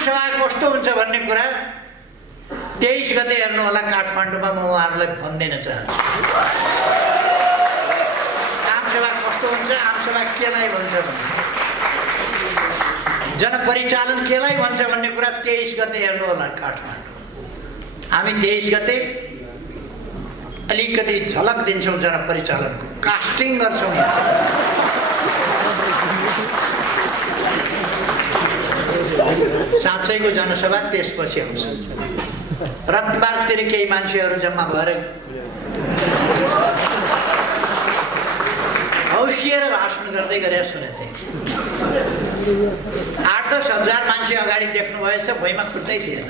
आमसभा कस्तो हुन्छ भन्ने कुरा 23 गते हेर्नु होला काठमाडौँमा। म उहाँहरूलाई भन्दैन चाहन्छु आमसभा कस्तो हुन्छ, आमसभा केलाई भन्छ भन्ने, जनपरिचालन केलाई भन्छ भन्ने कुरा 23 गते हेर्नु होला काठमाडौँ। हामी 23 गते अलिकति झलक दिन्छौँ जनपरिचालनको, कास्टिङ गर्छौँ। साँच्चैको जनसभा त्यसपछि आउँछ। रत्नबागतिर केही मान्छेहरू जम्मा भएर हौसिएर भाषण गर्दै गरेर सुनेको थिएँ। 8-10 हजार मान्छे अगाडि देख्नुभएछ, भुइँमा खुट्टै थिएन।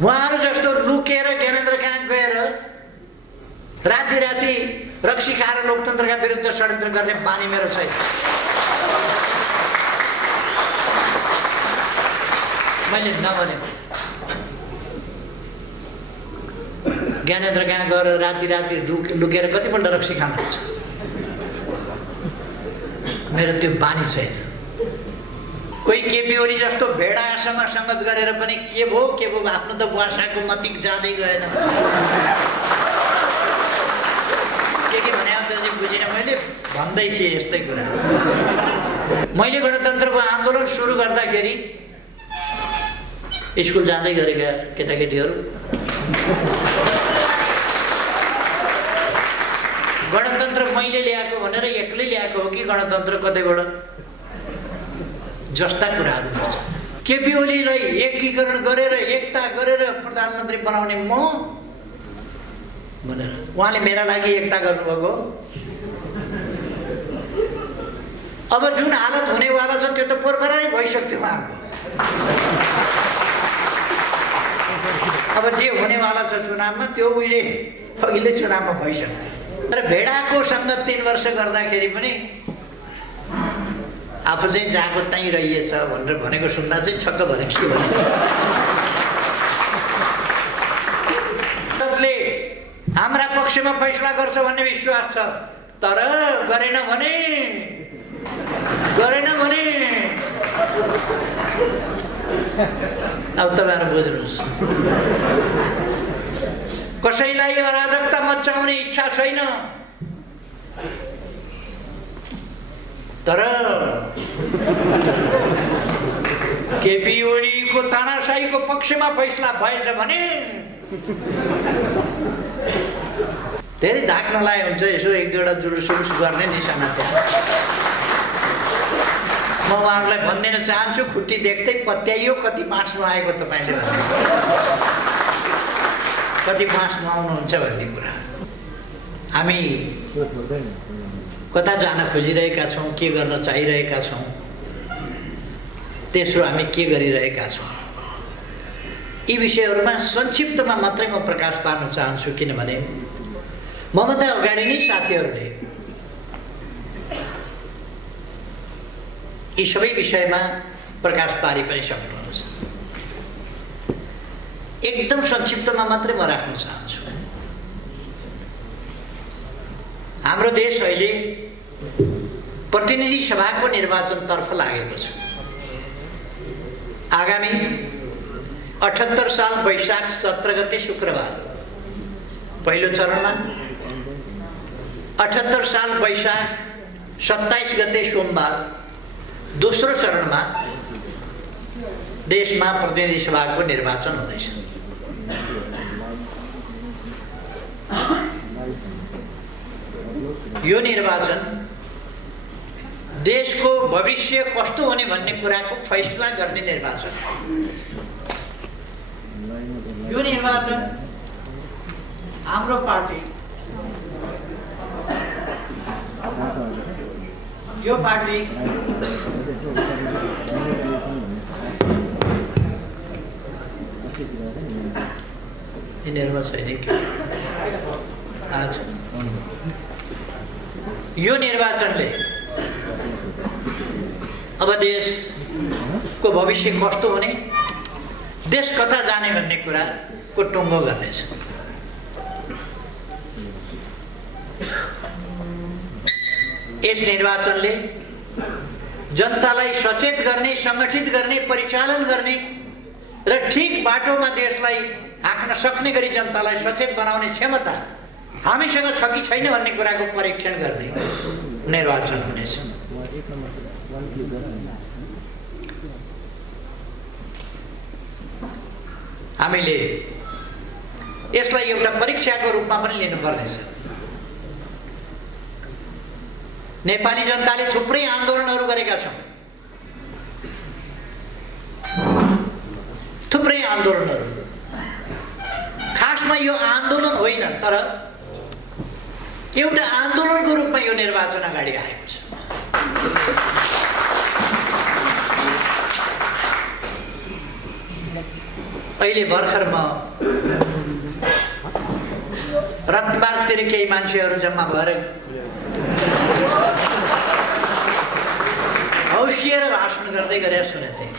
उहाँहरू जस्तो लुकेर ज्ञानेन्द्र कहाँ गएर राति राति रक्सी खाएर लोकतन्त्रका विरुद्ध षड्यन्त्र गर्ने बानी मेरो छैन। मैले नभनेको ज्ञानेन्द्र कहाँ गएर राति राति लुकेर कतिपल्ट रक्सी खानुहुन्छ, मेरो त्यो बानी छैन। कोही केपी ओली जस्तो भेडासँग सङ्गत गरेर पनि के भो आफ्नो त बुवासाको मतिक जाँदै गएन के भने चाहिँ बुझिनँ। मैले भन्दै थिएँ यस्तै कुरा। मैले गणतन्त्रको आन्दोलन सुरु गर्दाखेरि स्कुल जाँदै गरेका केटाकेटीहरू गणतन्त्र मैले ल्याएको भनेर एक्लै ल्याएको हो कि गणतन्त्र कतैबाट जस्ता कुराहरू गर्छ। केपी ओलीलाई एकीकरण गरेर एकता गरेर प्रधानमन्त्री बनाउने म भनेर उहाँले मेरा लागि एकता गर्नुभएको। अब जुन हालत हुनेवाला छ त्यो त पोरपरारै भइसक्थ्यो उहाँको। अब जे हुनेवाला छ चुनावमा त्यो अघिल्लै चुनावमा भइसक्थ्यो। तर भेडाको सङ्गत 3 वर्ष गर्दाखेरि पनि आफू चाहिँ जहाँको त्यहीँ रहिएछ भनेर भनेको सुन्दा चाहिँ छक्क भने के भने भारतले हाम्रा पक्षमा फैसला गर्छ भन्ने विश्वास छ। तर गरेन भने अब तपाईँहरू बुझ्नुहोस्, कसैलाई अराजकता मचाउने इच्छा छैन। तर केपी ओलीको तानाशाहीको पक्षमा फैसला भएछ भने धेरै धाक नलाए हुन्छ। यसो 1-2वटा जुलुस गर्ने निशाना त्यहाँ म उहाँहरूलाई भनिदिन चाहन्छु। खुट्टी देख्दै पत्याइयो कति बाँच्नु आएको तपाईँले भन्ने, कति बाँच्नु आउनुहुन्छ भन्ने कुरा। हामी कता जान खोजिरहेका छौँ, के गर्न चाहिरहेका छौँ, तेस्रो हामी के गरिरहेका छौँ, यी विषयहरूमा संक्षिप्तमा मात्रै म प्रकाश पार्न चाहन्छु। किनभने मभन्दा अगाडि नै साथीहरूले यी सबै विषयमा प्रकाश पारि पनि सक्नुहुन्छ। एकदम संक्षिप्तमा मात्रै म राख्न चाहन्छु। हाम्रो देश अहिले प्रतिनिधि सभाको निर्वाचनतर्फ लागेको छ। आगामी 78 साल वैशाख 17 गते शुक्रबार पहिलो चरणमा, 78 साल वैशाख 27 गते सोमबार दोस्रो चरणमा देशमा प्रतिनिधि सभाको निर्वाचन हुँदैछ। यो निर्वाचन देशको भविष्य कस्तो हुने भन्ने कुराको फैसला गर्ने निर्वाचन। यो निर्वाचन हाम्रो पार्टी, यो पार्टी छैन कि आज यो निर्वाचनले अब देशको भविष्य कस्तो हुने, देश कता जाने भन्ने कुराको टुङ्गो गर्नेछ। यस निर्वाचनले जनतालाई सचेत गर्ने, सङ्गठित गर्ने, परिचालन गर्ने र ठिक बाटोमा देशलाई हाँक्न सक्ने गरी जनतालाई सचेत बनाउने क्षमता हामीसँग छ कि छैन भन्ने कुराको परीक्षण गर्ने निर्वाचन हुनेछ। हामीले यसलाई एउटा परीक्षाको रूपमा पनि लिनुपर्नेछ। नेपाली जनताले थुप्रै आन्दोलनहरू गरेका छौँ, थुप्रै आन्दोलनहरू। खासमा यो आन्दोलन होइन, तर एउटा आन्दोलनको रूपमा यो निर्वाचन अगाडि आएको छ। अहिले भर्खर म रत्नबागतिर केही मान्छेहरू जम्मा भएर हौसिएर भाषण गर्दै गरेर सुनेको थिएँ।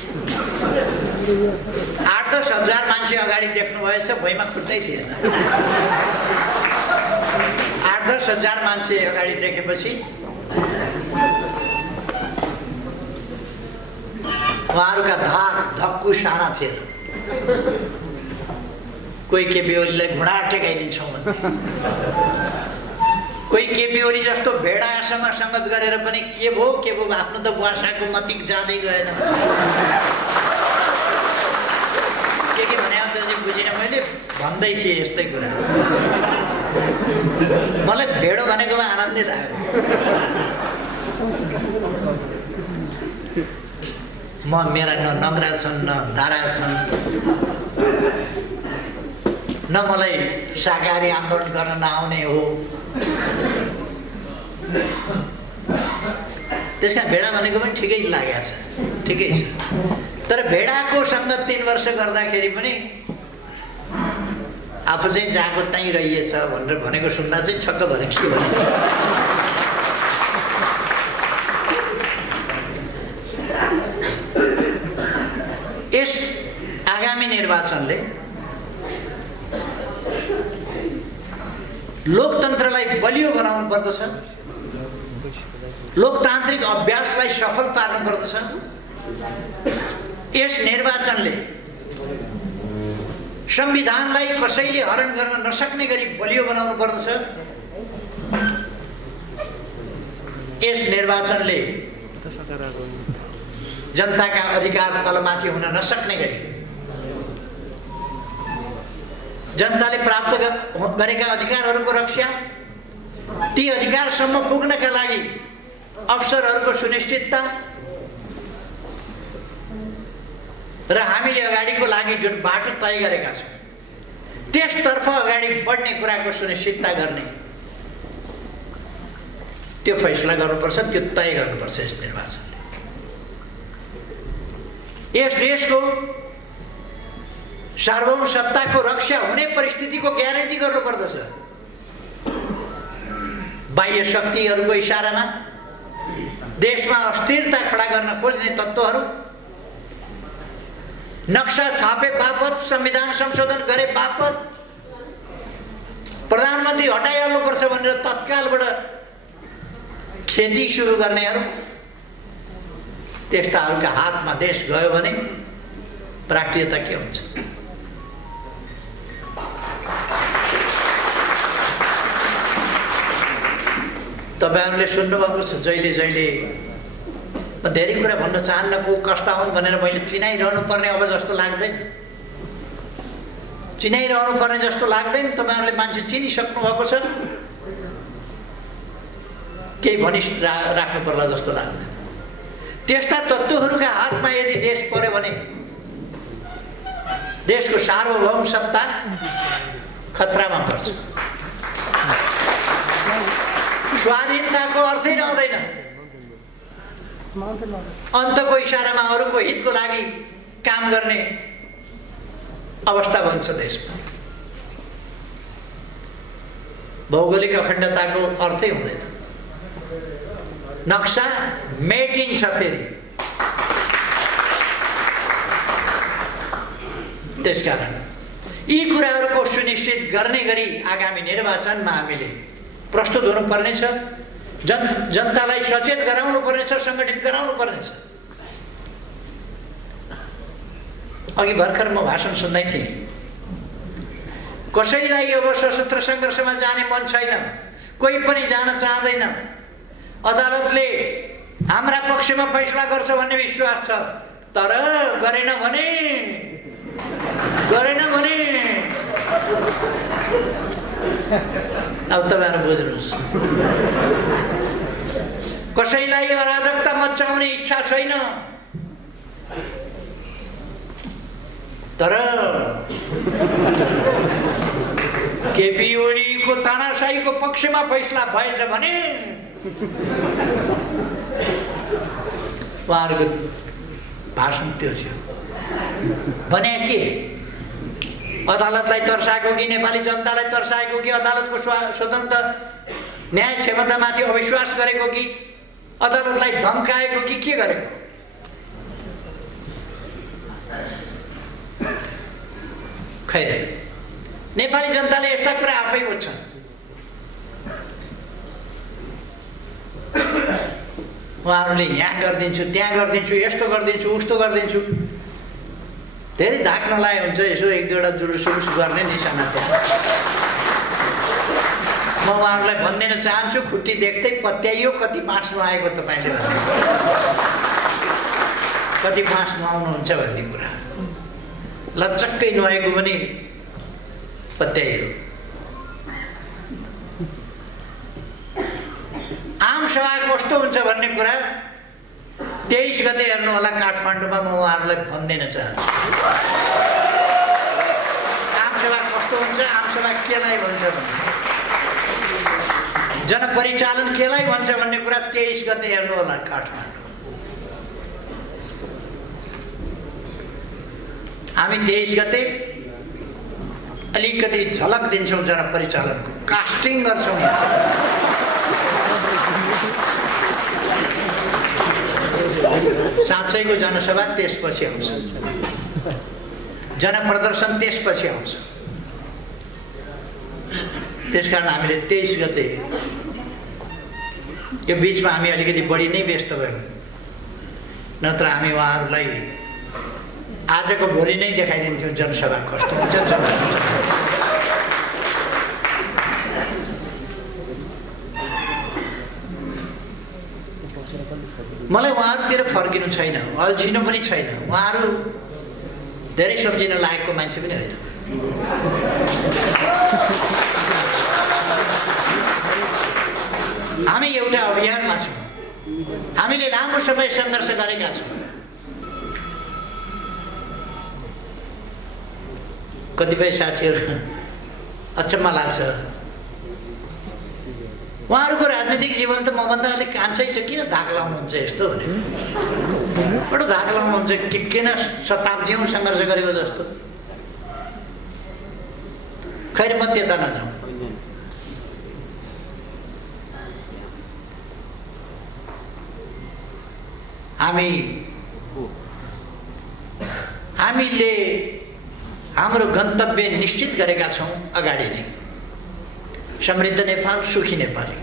8-10 हजार मान्छे अगाडि देख्नुभएछ, भुइँमा खुट्टै थिएन। 8-10 हजार मान्छे अगाडि देखेपछि उहाँहरूका धाक धक्कु साना थिएन। कोही केपी ओलीलाई घुँडा टेकाइदिन्छौँ भन्ने, कोही केपी ओली जस्तो भेडासँग सङ्गत गरेर पनि के भो आफ्नो त बुवासाको मतिक जाँदै गएन के भने त बुझिनँ। मैले भन्दै थिएँ यस्तै कुरा। मलाई भेडो भनेकोमा आनन्दै लाग्यो। मेरा न नगरा छन् न धारा छन्, न मलाई शाकाहारी आन्दोलन गर्न नआउने हो। त्यस कारण भेडा भनेको पनि ठिकै लागेको छ, ठिकै छ। तर भेडाको सङ्गत 3 वर्ष गर्दाखेरि पनि आफू चाहिँ जहाँको त्यहीँ रहिएछ भनेर भनेको सुन्दा चाहिँ छक्क भने के भने। यस आगामी निर्वाचनले लोकतन्त्रलाई बलियो बनाउनु पर्दछ, लोकतान्त्रिक अभ्यासलाई सफल पार्नु पर्दछ। यस निर्वाचनले संविधानलाई कसैले हरण गर्न नसक्ने गरी बलियो बनाउनु पर्दछ। यस निर्वाचनले जनताका अधिकार तलमाथि हुन नसक्ने गरी, जनताले प्राप्त गरेका अधिकारहरूको रक्षा, ती अधिकारसम्म पुग्नका लागि अवसरहरूको सुनिश्चितता र हामीले अगाडिको लागि जुन बाटो तय गरेका छौँ त्यसतर्फ अगाडि बढ्ने कुराको सुनिश्चितता गर्ने त्यो फैसला गर्नुपर्छ, त्यो तय गर्नुपर्छ यस निर्वाचनले। यस देशको सार्वभौम सत्ताको रक्षा हुने परिस्थितिको ग्यारेन्टी गर्नुपर्दछ। बाह्य शक्तिहरूको इसारामा देशमा अस्थिरता खडा गर्न खोज्ने तत्त्वहरू नक्सा छापे बापत, संविधान संशोधन गरे बापत प्रधानमन्त्री हटाइहाल्नुपर्छ भनेर तत्कालबाट खेती सुरु गर्नेहरू, त्यस्ताहरूका हातमा देश गयो भने राष्ट्रियता के हुन्छ? तपाईहरुले सुन्नुभएको छ जहिले जहिले म धेरै कुरा भन्न चाहन्न, को कस्ता हुन् भनेर मैले चिनाइरहनु पर्ने अब जस्तो लाग्दैन, चिनाइरहनु पर्ने जस्तो लाग्दैन। तपाईहरुले मान्छे चिनिसक्नु भएको छ, केही भनि राख्नु पर्ला जस्तो लाग्दैन। त्यस्ता तत्त्वहरूका हातमा यदि देश पर्यो भने देशको सार्वभौम सत्ता खतरामा पर्छ। स्वाधीनताको अर्थै रहँदैन, अन्तको इशारामा अरूको हितको लागि काम गर्ने अवस्था बन्छ देशमा। भौगोलिक अखण्डताको अर्थै हुँदैन, नक्सा मेटिन्छ फेरि। त्यसकारण यी कुराहरूको सुनिश्चित गर्ने गरी आगामी निर्वाचनमा हामीले प्रस्तुत हुनुपर्नेछ। जनतालाई सचेत गराउनु पर्नेछ, सङ्गठित गराउनु पर्नेछ। अघि भर्खर म भाषण सुन्दै थिएँ, कसैलाई अब सशस्त्र सङ्घर्षमा जाने मन छैन, कोही पनि जान चाहँदैन। अदालतले हाम्रा पक्षमा फैसला गर्छ भन्ने विश्वास छ, तर गरेन भने अब तपाईँहरू बुझ्नुहोस्, कसैलाई अराजकता मचाउने इच्छा छैन, तर केपी ओलीको तानाशाहीको पक्षमा फैसला भएछ भने उहाँहरूको भाषण त्यो थियो। भने के अदालतलाई तर्साएको कि नेपाली जनतालाई तर्साएको कि अदालतको स्वतन्त्र न्याय क्षमतामाथि अविश्वास गरेको कि अदालतलाई धम्काएको कि के गरेको? खैर, नेपाली जनताले यस्ता कुरा आफै बुझ्छन्। उहाँहरूले यहाँ गरिदिन्छु, त्यहाँ गरिदिन्छु, यस्तो गरिदिन्छु, उस्तो गरिदिन्छु, धेरै धाक नलाए हुन्छ, यसो एक दुईवटा जुलुस गर्ने नि साना त्यहाँ। म उहाँहरूलाई भनिदिन चाहन्छु, खुट्टी देख्दै पत्याइयो कति बाँच्नु आएको तपाईँले भन्ने, कति बाँच्नु आउनुहुन्छ भन्ने कुरा लचक्कै नआएको पनि पत्याइयो। आम सभा कस्तो हुन्छ भन्ने कुरा 23 गते हेर्नु होला काठमाडौँमा। म उहाँहरूलाई भनिदिन चाहन्छु, आमसभा कस्तो हुन्छ, आमसभा केलाई भन्छ भन्ने, जनपरिचालन केलाई भन्छ भन्ने कुरा 23 गते हेर्नु होला काठमाडौँ। हामी 23 गते अलिकति झलक दिन्छौँ जनपरिचालनको, कास्टिङ गर्छौँ। साँच्चैको जनसभा त्यसपछि आउँछ, जनप्रदर्शन त्यसपछि आउँछ। त्यसकारण हामीले 23 गते यो बिचमा हामी अलिकति बढी नै व्यस्त भयौँ, नत्र हामी उहाँहरूलाई आजको भोलि नै देखाइदिन्थ्यौँ जनसभा कस्तो हुन्छ, मलाई उहाँहरूतिर फर्किनु छैन, अल्झिनु पनि छैन। उहाँहरू धेरै सम्झिन लागेको मान्छे पनि होइन। हामी एउटा अभियानमा छौँ, हामीले लामो समय सङ्घर्ष गरेका छौँ। कतिपय साथीहरू अचम्म लाग्छ, उहाँहरूको राजनीतिक जीवन त मभन्दा अलिक कान्छै छ, किन धाक लाउनुहुन्छ यस्तो भने, बडो धाक लाउनुहुन्छ, किन शताब्दीौँ सङ्घर्ष गरेको जस्तो। खैर, म त्यता नजाउँ। हामीले हाम्रो गन्तव्य निश्चित गरेका छौँ अगाडि नै, समृद्ध नेपाल, सुखी नेपाली।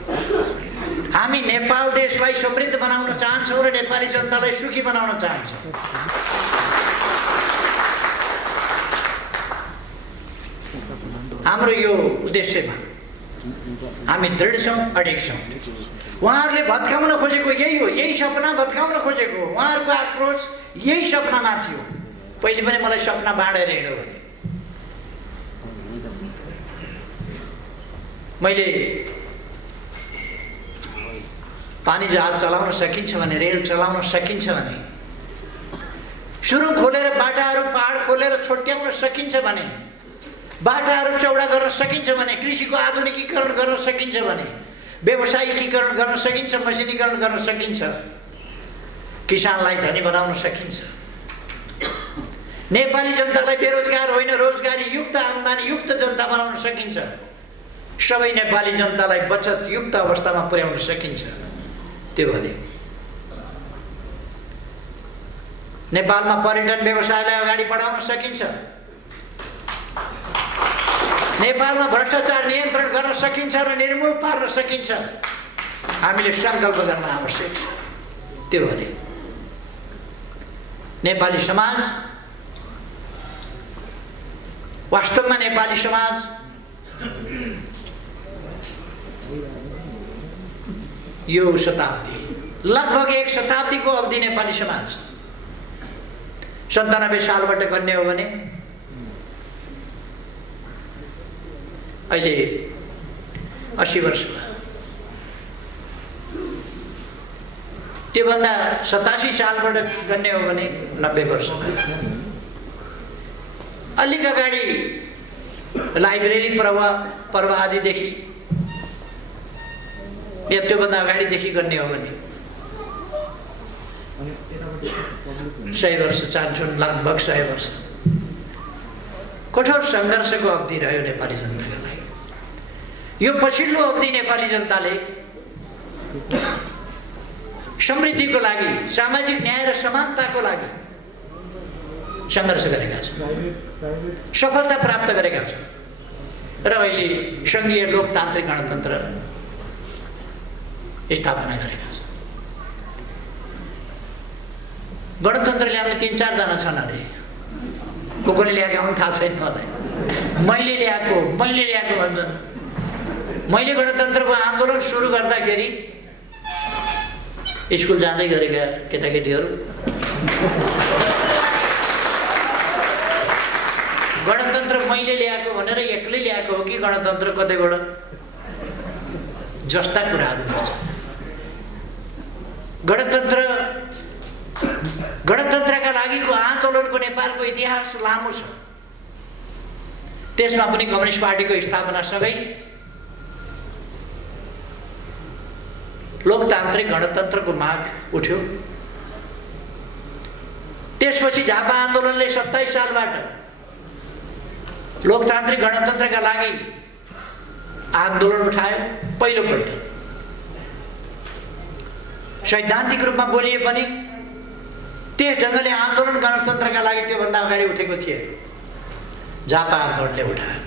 हामी नेपाल देशलाई समृद्ध बनाउन चाहन्छौँ र नेपाली जनतालाई सुखी बनाउन चाहन्छौँ। हाम्रो यो उद्देश्यमा हामी दृढ छौँ, अडिग छौँ। उहाँहरूले भत्काउन खोजेको यही हो, यही सपना भत्काउन खोजेको हो। उहाँहरूको आक्रोश यही सपनामा थियो। पहिले पनि मलाई सपना बाँडेर हिँड्यो भने मैले पानी जहाज चलाउन सकिन्छ भने, रेल चलाउन सकिन्छ भने, सुरुङ खोलेर बाटाहरू पहाड खोलेर छोट्याउन सकिन्छ भने, बाटाहरू चौडा गर्न सकिन्छ भने, कृषिको आधुनिकीकरण गर्न सकिन्छ भने, व्यावसायिकीकरण गर्न सकिन्छ, मसिनीकरण गर्न सकिन्छ, किसानलाई धनी बनाउन सकिन्छ, नेपाली जनतालाई बेरोजगार होइन रोजगारी युक्त आम्दानी युक्त जनता बनाउन सकिन्छ, सबै नेपाली जनतालाई बचत युक्त अवस्थामा पुर्याउन सकिन्छ। त्यो भने नेपालमा पर्यटन व्यवसायलाई अगाडि बढाउन सकिन्छ, नेपालमा भ्रष्टाचार नियन्त्रण गर्न सकिन्छ र निर्मूल पार्न सकिन्छ। हामीले सङ्कल्प गर्न आवश्यक छ। त्यो भने नेपाली समाज वास्तवमा नेपाली समाज यो शताब्दी लगभग 1 शताब्दीको अवधि नेपाली समाज 97 सालबाट गर्ने हो भने अहिले 80 वर्ष भयो। त्योभन्दा 87 सालबाट गर्ने हो भने 90 वर्ष। अलिक अगाडि लाइब्रेरी पर्व आदिदेखि या त्योभन्दा अगाडिदेखि गर्ने हो भने 100 वर्ष चाहन्छौँ, लगभग 100 वर्ष। कठोर सङ्घर्षको अवधि रह्यो नेपाली जनताका लागि। यो पछिल्लो अवधि नेपाली जनताले समृद्धिको लागि, सामाजिक न्याय र समानताको लागि सङ्घर्ष गरेका छन्, सफलता प्राप्त गरेका छन् र अहिले सङ्घीय लोकतान्त्रिक गणतन्त्र स्थापना गरेका छन्। गणतन्त्र ल्याउने 3-4 जना छन् अरे, कसले ल्याएको हुन् थाहा छैन मलाई। मैले ल्याएको भन्छन्। मैले गणतन्त्रको आन्दोलन सुरु गर्दाखेरि स्कुल जाँदै गरेका केटाकेटीहरू गणतन्त्र मैले ल्याएको भनेर एक्लै ल्याएको हो कि गणतन्त्र कतैबाट जस्ता कुराहरू गर्छ। गणतन्त्रका लागिको आन्दोलनको नेपालको इतिहास लामो छ। त्यसमा पनि कम्युनिस्ट पार्टीको स्थापनासँगै लोकतान्त्रिक गणतन्त्रको माग उठ्यो। त्यसपछि झापा आन्दोलनले 27 सालबाट लोकतान्त्रिक गणतन्त्रका लागि आन्दोलन उठायो। पहिलोपल्ट सैद्धान्तिक रूपमा बोलिए पनि त्यस ढङ्गले आन्दोलन गणतन्त्रका लागि त्योभन्दा अगाडि उठेको थिए। झापा आन्दोलनले उठायो।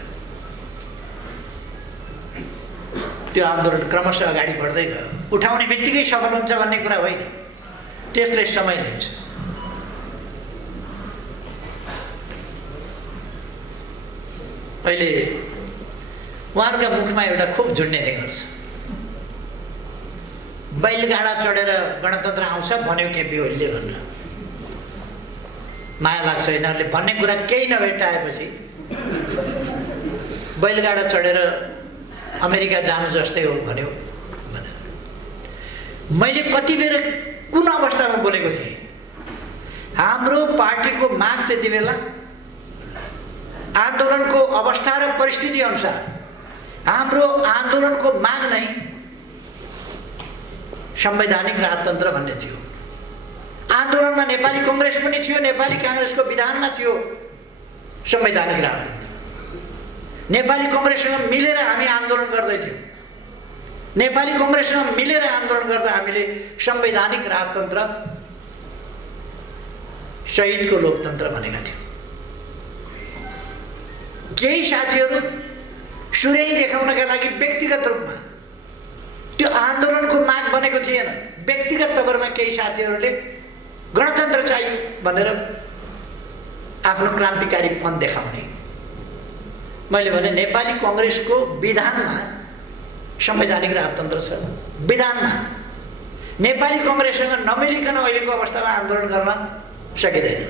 त्यो आन्दोलन क्रमशः अगाडि बढ्दै गयो। उठाउने बित्तिकै सफल हुन्छ भन्ने कुरा होइन, त्यसले समय लिन्छ। अहिले उहाँहरूका मुखमा एउटा खुब झुन्डिने गर्छ। बैलगाडा चढेर गणतन्त्र आउँछ भन्यो केपी ओलीले भनेर। माया लाग्छ यिनीहरूले भन्ने कुरा केही नभेटाएपछि बैलगाडा चढेर अमेरिका जानु जस्तै हो भन्यो भनेर। मैले कति बेर कुन अवस्थामा बोलेको थिएँ? हाम्रो पार्टीको माग त्यति बेला आन्दोलनको अवस्था र परिस्थिति अनुसार हाम्रो आन्दोलनको माग नै संवैधानिक राजतन्त्र भन्ने थियो। आन्दोलनमा नेपाली कांग्रेस पनि थियो, नेपाली कांग्रेसको विधानमा थियो संवैधानिक राजतन्त्र। नेपाली कांग्रेससँग मिलेर हामी आन्दोलन गर्दै थियौँ। नेपाली कांग्रेससँग मिलेर आन्दोलन गर्दा हामीले संवैधानिक राजतन्त्र, शहीदको लोकतन्त्र भनेका थियौँ। केही साथीहरू सुर्याइ देखाउनका लागि व्यक्तिगत रूपमा त्यो आन्दोलनको माग बनेको थिएन। व्यक्तिगत तवरमा केही साथीहरूले गणतन्त्र चाहियो भनेर आफ्नो क्रान्तिकारीपन देखाउने। मैले भने नेपाली कांग्रेसको विधानमा संवैधानिक राजतन्त्र छ। विधानमा नेपाली कांग्रेससँग नमिलिकन अहिलेको अवस्थामा आन्दोलन गर्न सकिँदैन।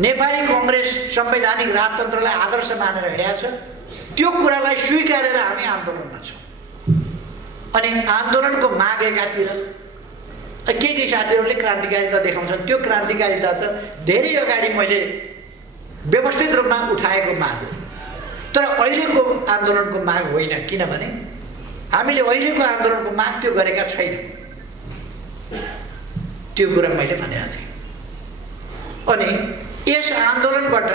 नेपाली कांग्रेस संवैधानिक राजतन्त्रलाई आदर्श मानेर हिँडेको छ। त्यो कुरालाई स्वीकारेर हामी आन्दोलनमा छौँ। अनि आन्दोलनको माग एकातिर केही साथीहरूले क्रान्तिकारिता देखाउँछन्। त्यो क्रान्तिकारिता त धेरै अगाडि मैले व्यवस्थित रूपमा उठाएको माग हो, तर अहिलेको आन्दोलनको माग होइन। किनभने हामीले अहिलेको आन्दोलनको माग त्यो गरेका छैनौँ। त्यो कुरा मैले भनेको थिएँ। अनि यस आन्दोलनबाट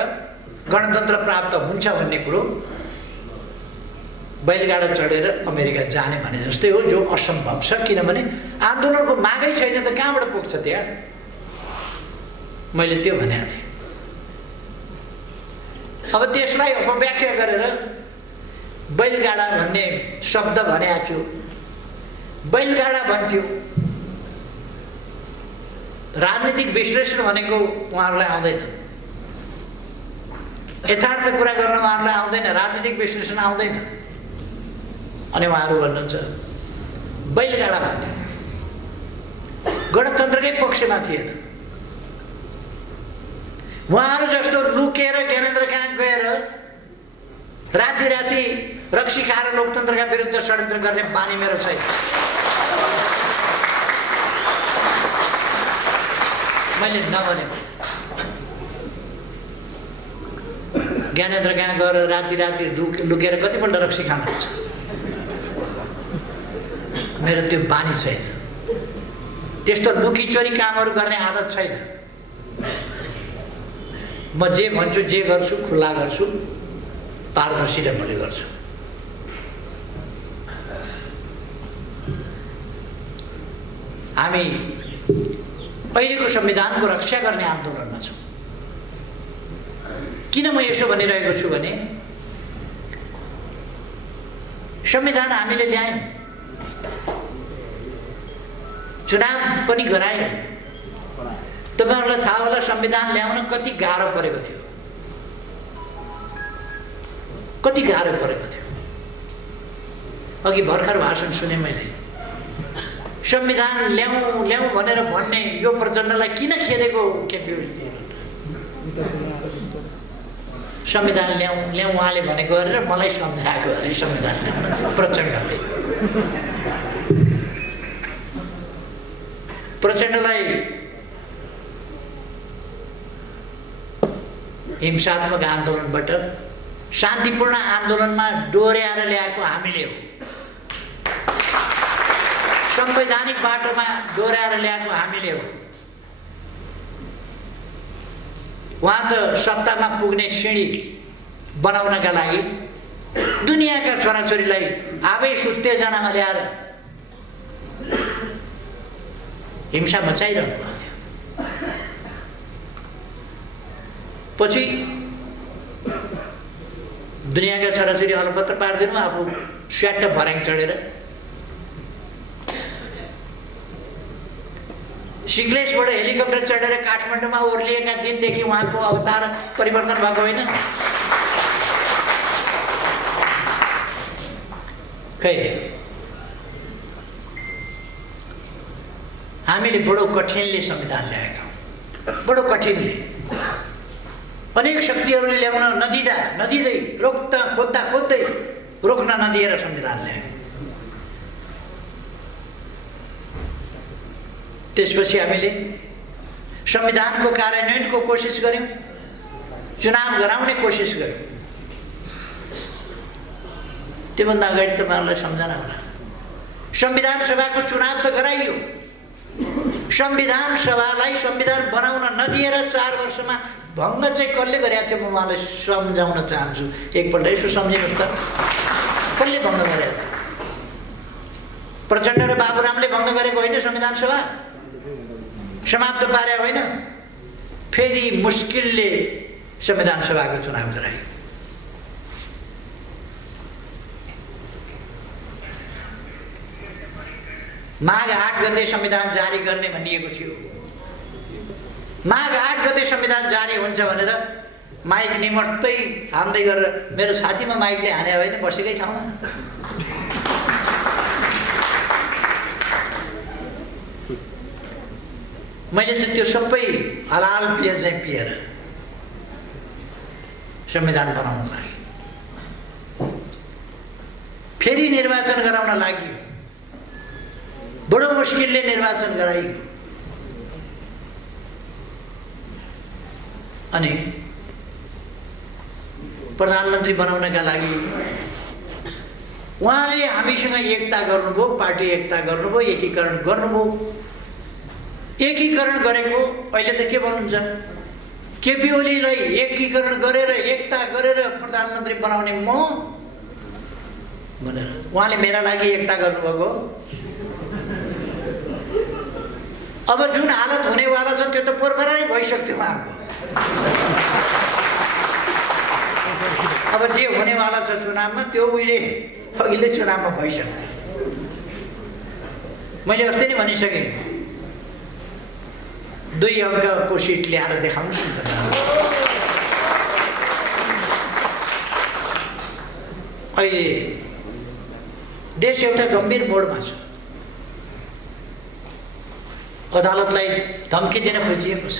गणतन्त्र प्राप्त हुन्छ भन्ने कुरो बैलगाडा चढेर अमेरिका जाने भने जस्तै हो, जो असम्भव छ। किनभने आन्दोलनको मागै छैन त कहाँबाट पुग्छ त्यहाँ? मैले त्यो भनेको थिएँ। अब त्यसलाई अपव्याख्या गरेर बैलगाडा भन्ने शब्द भनेको थियो। बैलगाडा भन्थ्यो। राजनीतिक विश्लेषण भनेको उहाँहरूलाई आउँदैन, यथार्थ कुरा गर्न उहाँहरूलाई आउँदैन, राजनीतिक विश्लेषण आउँदैन। अनि उहाँहरू भन्नुहुन्छ बैलगाडा भन्थ्यो। गणतन्त्रकै पक्षमा थिएन। उहाँहरू जस्तो लुकेर ज्ञानेन्द्र कहाँ गएर राति राति रक्सी खाएर लोकतन्त्रका विरुद्ध षड्यन्त्र गर्ने बानी मेरो छैन। मैले नभनेको। ज्ञानेन्द्र कहाँ गएर राति राति लुकेर कतिपल्ट रक्सी खानुहुन्छ? मेरो त्यो बानी छैन। त्यस्तो लुकी चोरी कामहरू गर्ने आदत छैन। म जे भन्छु, जे गर्छु खुल्ला गर्छु, पारदर्शी ढङ्गले गर्छु। हामी अहिलेको संविधानको रक्षा गर्ने आन्दोलनमा छौँ। किन म यसो भनिरहेको छु भने संविधान हामीले ल्यायौँ, चुनाव पनि गरायौँ। तपाईहरुलाई थाहा होला संविधान ल्याउन कति गाह्रो परेको थियो, कति गाह्रो परेको थियो। अघि भर्खर भाषण सुने मैले। संविधान ल्याउँ ल्याउँ भनेर भन्ने यो प्रचण्डलाई किन खेदेको केपी ओलीले? संविधान ल्याउँ ल्याउँ उहाँले भनेको गरेर मलाई सम्झाएको अरे संविधान ल्याउन प्रचण्डले। प्रचण्डलाई हिंसात्मक आन्दोलनबाट शान्तिपूर्ण आन्दोलनमा डोर्याएर ल्याएको हामीले हो। संवैधानिक बाटोमा डोर्याएर ल्याएको हामीले हो। उहाँ त सत्तामा पुग्ने सिँढी बनाउनका लागि दुनियाँका छोराछोरीलाई आवेश उत्तेजनामा ल्याएर हिंसा मचाइरहनु भएको थियो। पछि दुनियाँका छोराछोरी अलपत्र पारिदिनु, आफू स्याट्ट भर्याङ चढेर सिग्लेसबाट हेलिकप्टर चढेर काठमाडौँमा ओर्लिएका दिनदेखि उहाँको अवतार परिवर्तन भएको होइन। खै हामीले बडो कठिनले संविधान ल्याएका हौँ, बडो कठिनले। अनेक शक्तिहरूले ल्याउन नदिँदै खोज्दै रोक्न नदिएर संविधान ल्याएको। त्यसपछि हामीले संविधानको कार्यान्वयनको कोसिस गर्यौँ, चुनाव गराउने कोसिस गर्यौँ। त्योभन्दा अगाडि तपाईँहरूलाई सम्झना होला, संविधान सभाको चुनाव त गराइयो। संविधान सभालाई संविधान बनाउन नदिएर 4 वर्षमा भङ्ग चाहिँ कसले गरेको थियो? म उहाँलाई सम्झाउन चाहन्छु। एकपल्ट यसो सम्झिनुहोस् त, कसले भङ्ग गरेको थियो? प्रचण्ड र बाबुरामले भङ्ग गरेको होइन संविधान सभा, समाप्त पारे होइन। फेरि मुस्किलले संविधान सभाको चुनाव गरायो। माघ 8 गते संविधान जारी गर्ने भनिएको थियो। माघ 8 गते संविधान जारी हुन्छ भनेर माइक निमर्तै हान्दै गरेर मेरो छातीमा माइकले हाने होइन, बसेकै ठाउँमा। मैले त त्यो सबै हलाल पिए चाहिँ पिएर संविधान बनाउन लागि, फेरि निर्वाचन गराउन लागि बडो मुस्किलले निर्वाचन गराइयो। अनि प्रधानमन्त्री बनाउनका लागि उहाँले हामीसँग एकता गर्नुभयो, पार्टी एकता गर्नुभयो, एकीकरण गर्नुभयो। एकीकरण गरेको अहिले त के भन्नुहुन्छ? केपी ओलीलाई एकीकरण गरेर एकता गरेर प्रधानमन्त्री बनाउने म भनेर उहाँले मेरा लागि एकता गर्नुभएको। अब जुन हालत हुनेवाला छ त्यो त पोरपरै भइसक्थ्यो उहाँको। अब जे हुनेवाला छ चुनावमा त्यो अघिल्लै चुनावमा भइसक्थ्यो। मैले अस्ति नै भनिसकेँ, 2 अङ्कको सिट ल्याएर देखाउनुहोस् न त। अहिले देश एउटा गम्भीर मोडमा छ। अदालतलाई धम्की दिन खोजिएको छ।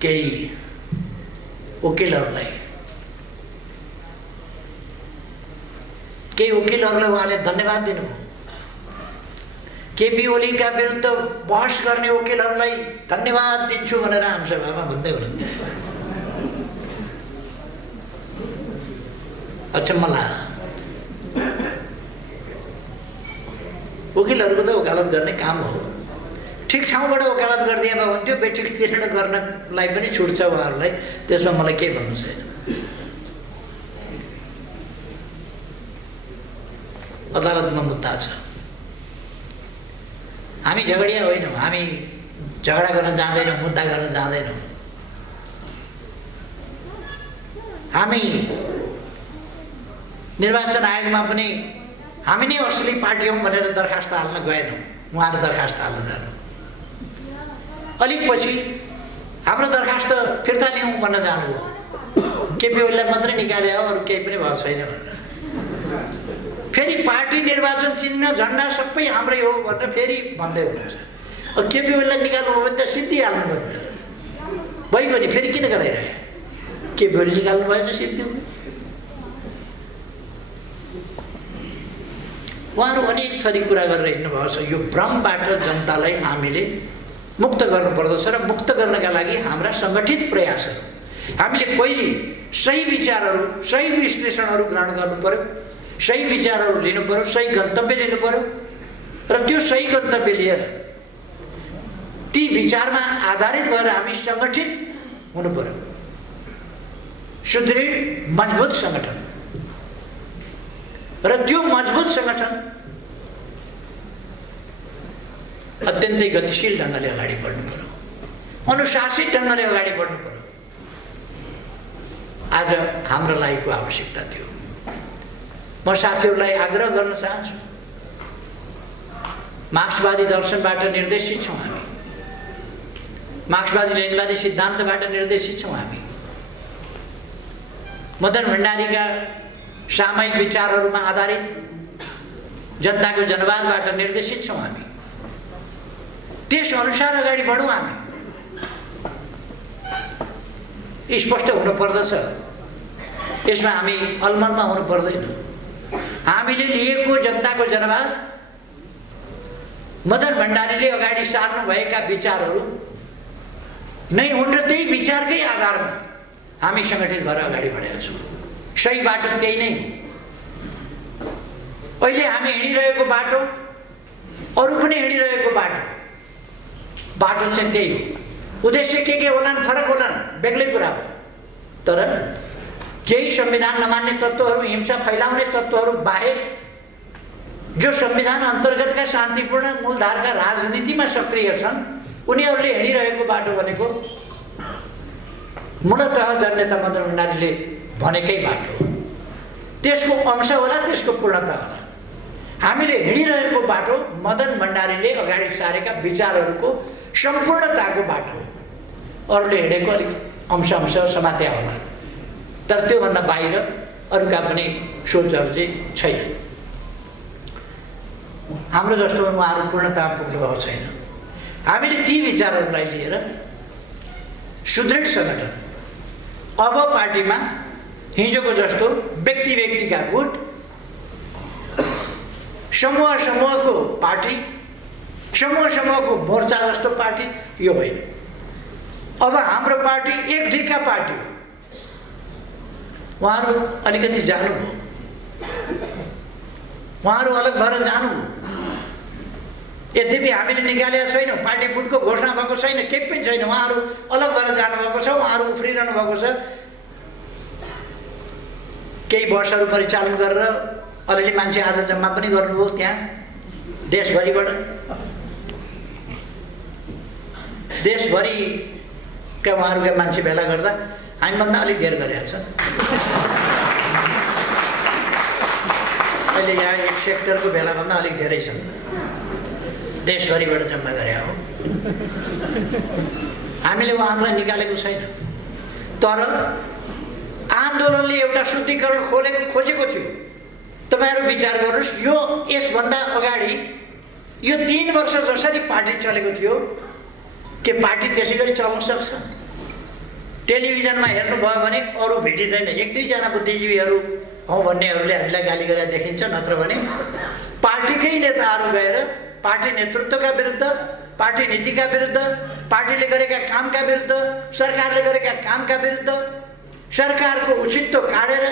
केही वकिलहरूलाई उहाँले धन्यवाद दिनुभयो। केपी ओलीका विरुद्ध बहस गर्ने वकिलहरूलाई धन्यवाद दिन्छु भनेर आमसभामा भन्दै हुनुहुन्थ्यो। अचम्म लाग्यो। वकिलहरूको त वकालत गर्ने काम हो। ठिक ठाउँबाट वकालत गरिदिए भए हुन्थ्यो। बेठिक तिरेर गर्नलाई पनि छुट छ उहाँहरूलाई। त्यसमा मलाई केही भन्नु छैन। अदालतमा मुद्दा छ। हामी झगडिया होइनौँ। हामी झगडा गर्न जाँदैनौँ, मुद्दा गर्न जाँदैनौँ। हामी निर्वाचन आयोगमा पनि हामी नै असली पार्टी हौँ भनेर दरखास्त हाल्न गएनौँ। उहाँहरू दरखास्त हाल्न जानु। अलिक पछि हाम्रो दरखास्त फिर्ता लिउँ भन्न जानुभयो। केपी ओलीलाई मात्रै निकाले हो, अरू केही पनि भएको छैन भनेर। फेरि पार्टी निर्वाचन चिन्ह झन्डा सबै हाम्रै हो भनेर फेरि भन्दै हुनुहुन्छ। अब केपी ओलीलाई निकाल्नु हो भने त सिद्धिहाल्नु भयो नि त। भइगयो नि, फेरि किन गराइरहे? केपी ओली निकाल्नु भएछ सिद्धि हो। उहाँहरू अनेक थरी कुरा गरेर हिँड्नुभएको छ। यो भ्रमबाट जनतालाई हामीले मुक्त गर्नुपर्दछ र मुक्त गर्नका लागि हाम्रा सङ्गठित प्रयासहरू, हामीले पहिले सही विचारहरू, सही विश्लेषणहरू ग्रहण गर्नु पर्यो, सही विचारहरू लिनु पर्यो, सही गन्तव्य लिनु पर्यो र त्यो सही गन्तव्य लिएर ती विचारमा आधारित भएर हामी सङ्गठित हुनु पर्यो। सुदृढ मजबुत सङ्गठन र त्यो मजबुत सङ्गठन अत्यन्तै गतिशील ढङ्गले अगाडि बढ्नु पर्यो, अनुशासित ढङ्गले अगाडि बढ्नु पर्यो। आज हाम्रो लागिको आवश्यकता थियो। म साथीहरूलाई आग्रह गर्न चाहन्छु, मार्क्सवादी दर्शनबाट निर्देशित छौँ हामी, मार्क्सवादी लेनिनवादी सिद्धान्तबाट निर्देशित छौँ हामी, मदन भण्डारीका सामयिक विचारहरूमा आधारित जनताको जनवादबाट निर्देशित छौँ हामी। त्यस अनुसार अगाडि बढौँ हामी। स्पष्ट हुनु पर्दछ, यसमा हामी अलमलमा हुनु पर्दैन। हामीले लिएको जनताको जनवाद, मदन भण्डारीले अगाडि सार्नु भएका विचारहरू नै हुन् र त्यही विचारकै आधारमा हामी सङ्गठित भएर अगाडि बढेका छौँ। सही बाटो त्यही नै हो। अहिले हामी हिँडिरहेको बाटो, अरू पनि हिँडिरहेको बाटो चाहिँ त्यही हो। उद्देश्य के होलान्, फरक होलान्, बेग्लै कुरा हो। तर केही संविधान नमान्ने तत्त्वहरू, हिंसा फैलाउने तत्त्वहरू बाहेक जो संविधान अन्तर्गतका शान्तिपूर्ण मूलधारका राजनीतिमा सक्रिय छन्, उनीहरूले हिँडिरहेको बाटो भनेको मूलतः जननेता मदन भण्डारीले भनेकै बाटो हो। त्यसको अंश होला, त्यसको पूर्णता होला। हामीले हिँडिरहेको बाटो मदन भण्डारीले अगाडि सारेका विचारहरूको सम्पूर्णताको बाटो हो। अरूले हिँडेको अलिक अंश समात्या होला, तर त्योभन्दा बाहिर अरूका पनि सोचहरू चाहिँ छैन। हाम्रो जस्तो उहाँहरू पूर्णतामा पुग्नुभएको छैन। हामीले ती विचारहरूलाई लिएर सुदृढ सङ्गठन, अब पार्टीमा हिजोको जस्तो व्यक्तिका गुट, समूहको पार्टी, समूहको मोर्चा जस्तो पार्टी यो होइन। अब हाम्रो पार्टी एक ढिक्का पार्टी हो। उहाँहरू अलिकति जानुभयो, उहाँहरू अलग भएर जानुभयो। यद्यपि हामीले निकालेका छैनौँ, पार्टी फुटको घोषणा भएको छैन, केही पनि छैन। उहाँहरू अलग भएर जानुभएको छ, उहाँहरू उफ्रिरहनु भएको छ। केही वर्षहरू परिचालन गरेर अलिअलि मान्छे आज जम्मा पनि गर्नुभयो त्यहाँ देशभरिबाट। देशभरिका उहाँहरूका मान्छे भेला गर्दा हामीभन्दा अलिक धेर गरेका छन्। मैले यहाँ एक सेक्टरको बेलाभन्दा अलिक धेरै छन्, देशभरिबाट जम्मा गरे हो। हामीले उहाँहरूलाई निकालेको छैन, तर आन्दोलनले एउटा शुद्धिकरण खोजेको थियो। तपाईहरु विचार गर्नुस्, यो यसभन्दा अगाडि यो 3 वर्ष जसरी पार्टी चलेको थियो के पार्टी त्यसै गरी चल्न सक्छ? टेलिभिजनमा हेर्नुभयो भने अरू भेटिँदैन, 1-2 जना बुद्धिजीवीहरू हौ भन्नेहरूले हामीलाई गाली गरेर देखिन्छ, नत्र भने पार्टीकै नेताहरू गएर पार्टी नेतृत्वका विरुद्ध, पार्टी नीतिका विरुद्ध, पार्टीले गरेका कामका विरुद्ध, सरकारले गरेका कामका विरुद्ध सरकारको औचित्य काटेर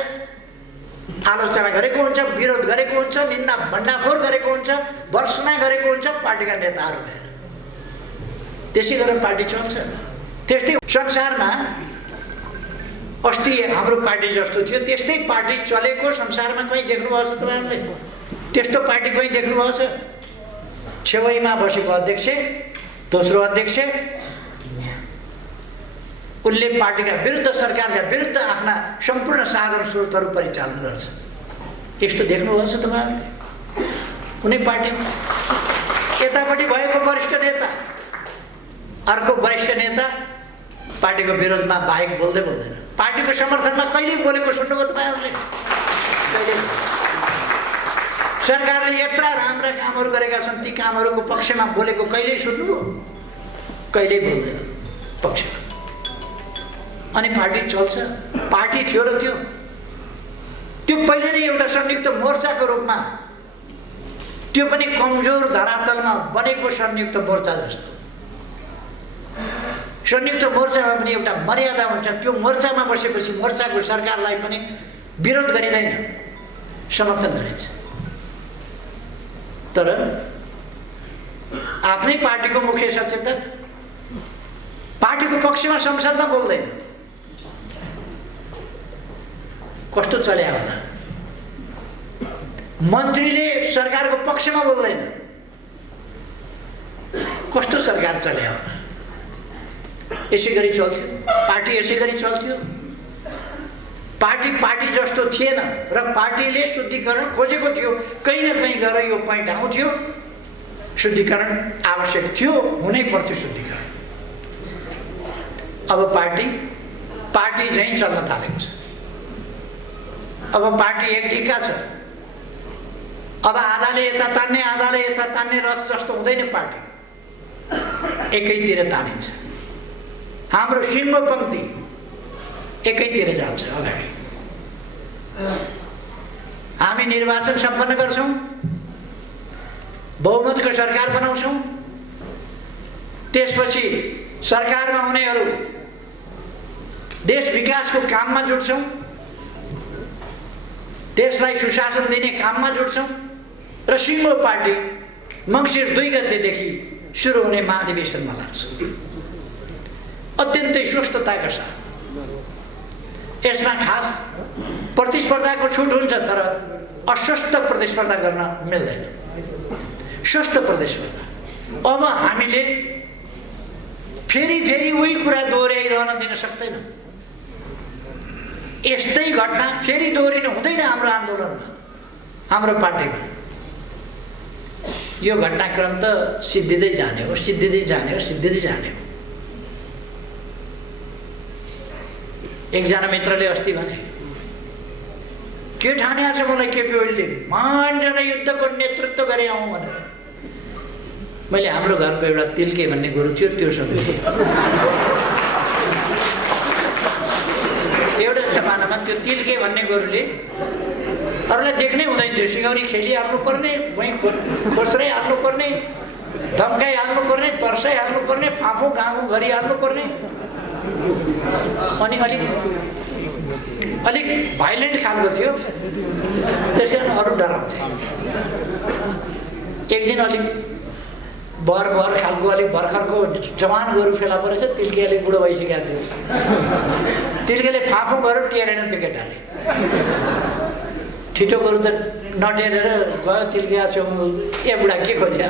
आलोचना गरेको हुन्छ, विरोध गरेको हुन्छ, निन्दा भण्डाफोर गरेको हुन्छ, भर्सना गरेको हुन्छ पार्टीका नेताहरू गएर। त्यसै गरेर पार्टी चल्छ। त्यस्तै संसारमा अस्ति हाम्रो पार्टी जस्तो थियो त्यस्तै पार्टी चलेको संसारमा कहीँ देख्नुभएको छ तपाईहरुले? त्यस्तो पार्टी कहीँ देख्नुभएको छ? छेउमा बसेको अध्यक्ष, दोस्रो अध्यक्ष, उनले पार्टीका विरुद्ध, सरकारका विरुद्ध आफ्ना सम्पूर्ण साधन स्रोतहरू परिचालन गर्छ। यस्तो देख्नुभएको छ तपाईहरुले कुनै पार्टीमा? यतापट्टि भएको वरिष्ठ नेता, अर्को वरिष्ठ नेता पार्टीको विरोधमा बाहेक बोल्दै बोल्दैन, पार्टीको समर्थनमा कहिले बोलेको सुन्नुभयो तपाईहरुले? सरकारले यत्रा राम्रा कामहरू गरेका छन्, ती कामहरूको पक्षमा बोलेको कहिल्यै सुन्नुभयो? कहिल्यै बोल्दैन पक्षमा। अनि पार्टी चल्छ। पार्टी थियो र त्यो पहिले नै एउटा संयुक्त मोर्चाको रूपमा, त्यो पनि कमजोर धरातलमा बनेको संयुक्त मोर्चा जस्तो। संयुक्त मोर्चामा पनि एउटा मर्यादा हुन्छ। त्यो मोर्चामा बसेपछि मोर्चाको सरकारलाई पनि विरोध गरिँदैन, समर्थन गरिन्छ। तर आफ्नै पार्टीको मुख्य सचेतक पार्टीको पक्षमा संसदमा बोल्दैन। कस्तो चल्या होला? मन्त्रीले सरकारको पक्षमा बोल्दैन, कस्तो सरकार चल्या होला? यसै गरी चल्थ्यो पार्टी, यसै गरी चल्थ्यो। पार्टी जस्तो थिएन र पार्टीले शुद्धिकरण खोजेको थियो। कहीँ न कहीँ गएर यो पोइन्ट आउँथ्यो, शुद्धिकरण आवश्यक थियो, हुनै पर्थ्यो शुद्धिकरण। अब पार्टी झैँ चल्न थालेको छ। अब पार्टी एक ढिक्का छ। अब आधाले यता तान्ने, आधाले यता तान्ने रथ जस्तो हुँदैन। पार्टी एकैतिर तानिन्छ। हाम्रो सिंह पंक्ति एकैतिर जान्छ अगाडि। हामी निर्वाचन सम्पन्न गर्छौं, बहुमतको सरकार बनाउँछौं, त्यसपछि सरकारमा हुनेहरू देश विकासको काममा जुट्छौं, देशलाई सुशासन दिने काममा जुट्छौं र सिंह पार्टी मङ्सिर 2 गतेदेखि सुरु हुने महाधिवेशनमा लाग्छ अत्यन्तै सुस्तताका साथ। यसमा खास प्रतिस्पर्धाको छुट हुन्छ, तर अस्वस्थ प्रतिस्पर्धा गर्न मिल्दैन। स्वस्थ प्रतिस्पर्धा। अब हामीले फेरि उही कुरा दोहोऱ्याइरहन दिन सक्दैनौँ। यस्तै घटना फेरि दोहोरिनु हुँदैन हाम्रो आन्दोलनमा, हाम्रो पार्टीमा। यो घटनाक्रम त सिद्धिँदै जाने हो, सिद्धिँदै जाने हो, सिद्धिँदै जाने हो। एकजना मित्रले अस्ति भने, के ठान्या छ मलाई केपी ओलीले, महान युद्धको नेतृत्व गरे आउँ भनेर। मैले हाम्रो घरको एउटा तिल्के भन्ने गोरु थियो, त्यो सम्झेँ। एउटा जमानामा त्यो तिल्के भन्ने गोरुले अरूलाई देख्नै हुँदैन थियो। सिगौरी खेलिहाल्नु पर्ने, वहीँ खोस्रै हाल्नु पर्ने, धम्काइहाल्नु पर्ने, तर्साइहाल्नु पर्ने, फाँफो गाँगो गरिहाल्नु पर्ने। अनि अलिक भाइलेन्ट खालको थियो, त्यस कारण अरू डराउँथे। एक दिन अलिक बर खालको, अलिक भर्खरको जवान गोरु फेला परेछ, तिल्के अलिक बुढो भइसकेको थियो। तिल्केले फाँफो गरेर टेरेन त्यो केटाले। छिटो गोरु त नटेरेर गयो, तिल्के छेउ, ए बुढा के खोज्या?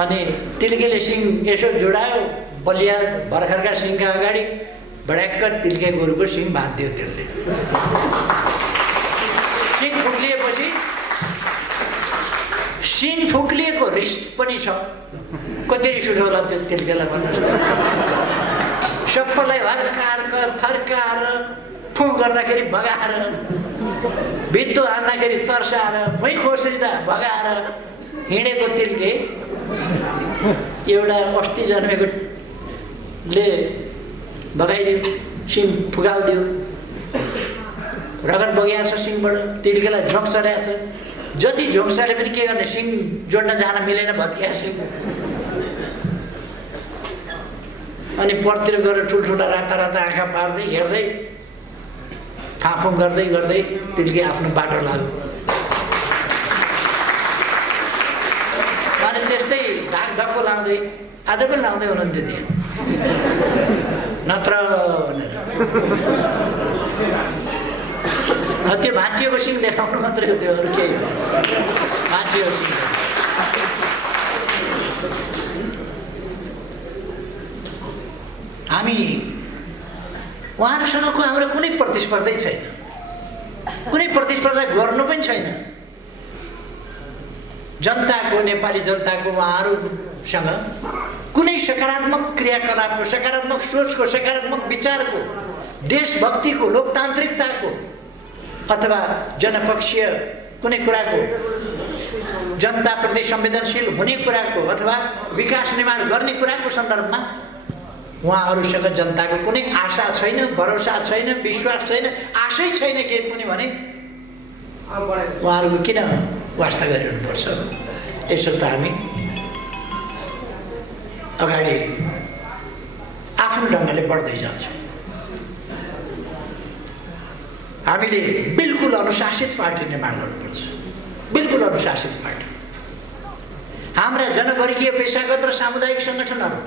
अनि तिल्केले सिङ यसो जोडायो, बलिया भर्खरका सिङका अगाडि भड्याक्क तिल्के गोरुको सिङ बाँधिदियो त्यसले। सिङ फुक्लिएको रिस पनि छ। कति रिस उठ्यो होला त्यति बेला भन्नुहोस् त। सबैलाई हर्काएर थर्काएर फु गर्दाखेरि भगाएर भित्तो हान्दाखेरि तर्साएर भुइँ खोस्रिँदा भगाएर हिँडेको तिल्के एउटा अस्ति जन्मेकोले भगाइदियो, सिङ फुकालिदियो, रगत बगिया छ सिङबाट, तिल्केलाई झोक चढाएको छ। जति झोक चढे पनि के गर्ने, सिङ जोड्न जान मिलेन भत्किया सिङ। अनि परतिर गएर ठुल्ठुला राता राता आँखा पार्दै हेर्दै फाँफुङ गर्दै गर्दै तिल्के आफ्नो बाटो लाग्यो। अनि त्यस्तै धाक धक्को लाउँदै आज पनि लाउँदै हुनुहुन्थ्यो त्यहाँ नत्र भनेर। त्यो भाँचिएको सिङ देखाउनु मात्रै हो, त्यो अरू केही भाँचिएको सिङ। हामी उहाँहरूसँगको हाम्रो कुनै प्रतिस्पर्धै छैन, कुनै प्रतिस्पर्धा गर्नु पनि छैन। जनताको, नेपाली जनताको उहाँहरूसँग कुनै सकारात्मक क्रियाकलापको, सकारात्मक सोचको, सकारात्मक विचारको, देशभक्तिको, लोकतान्त्रिकताको अथवा जनपक्षीय कुनै कुराको, जनताप्रति संवेदनशील हुने कुराको अथवा विकास निर्माण गर्ने कुराको सन्दर्भमा उहाँहरूसँग जनताको कुनै आशा छैन, भरोसा छैन, विश्वास छैन, आशै छैन केही पनि भने उहाँहरूको किन वास्ता गरिरहनुपर्छ? यसो त हामी अगाडि आफ्नो ढङ्गले बढ्दै जान्छौँ। हामीले बिल्कुल अनुशासित पार्टी निर्माण गर्नुपर्छ, बिल्कुल अनुशासित पार्टी। हाम्रा जनवर्गीय, पेशागत र सामुदायिक सङ्गठनहरू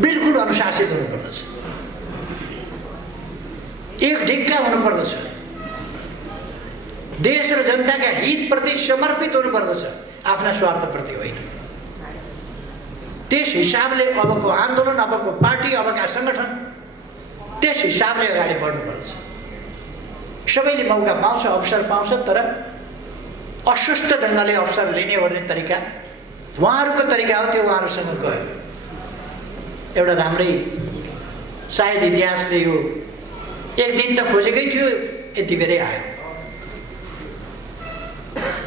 बिल्कुल अनुशासित हुनुपर्दछ, एक ढिक्का हुनुपर्दछ, देश र जनताका हितप्रति समर्पित हुनुपर्दछ, आफ्ना स्वार्थप्रति होइन। त्यस हिसाबले अबको आन्दोलन, अबको पार्टी, अबका सङ्गठन त्यस हिसाबले अगाडि बढ्नुपर्दछ। सबैले मौका पाउँछ, अवसर पाउँछ, तर अस्वस्थ ढङ्गले अवसर लिने ओर्ने तरिका उहाँहरूको तरिका हो, त्यो उहाँहरूसँग गयो। एउटा राम्रै सायद इतिहासले यो एक दिन त खोजेकै थियो, यति बेरै आयो।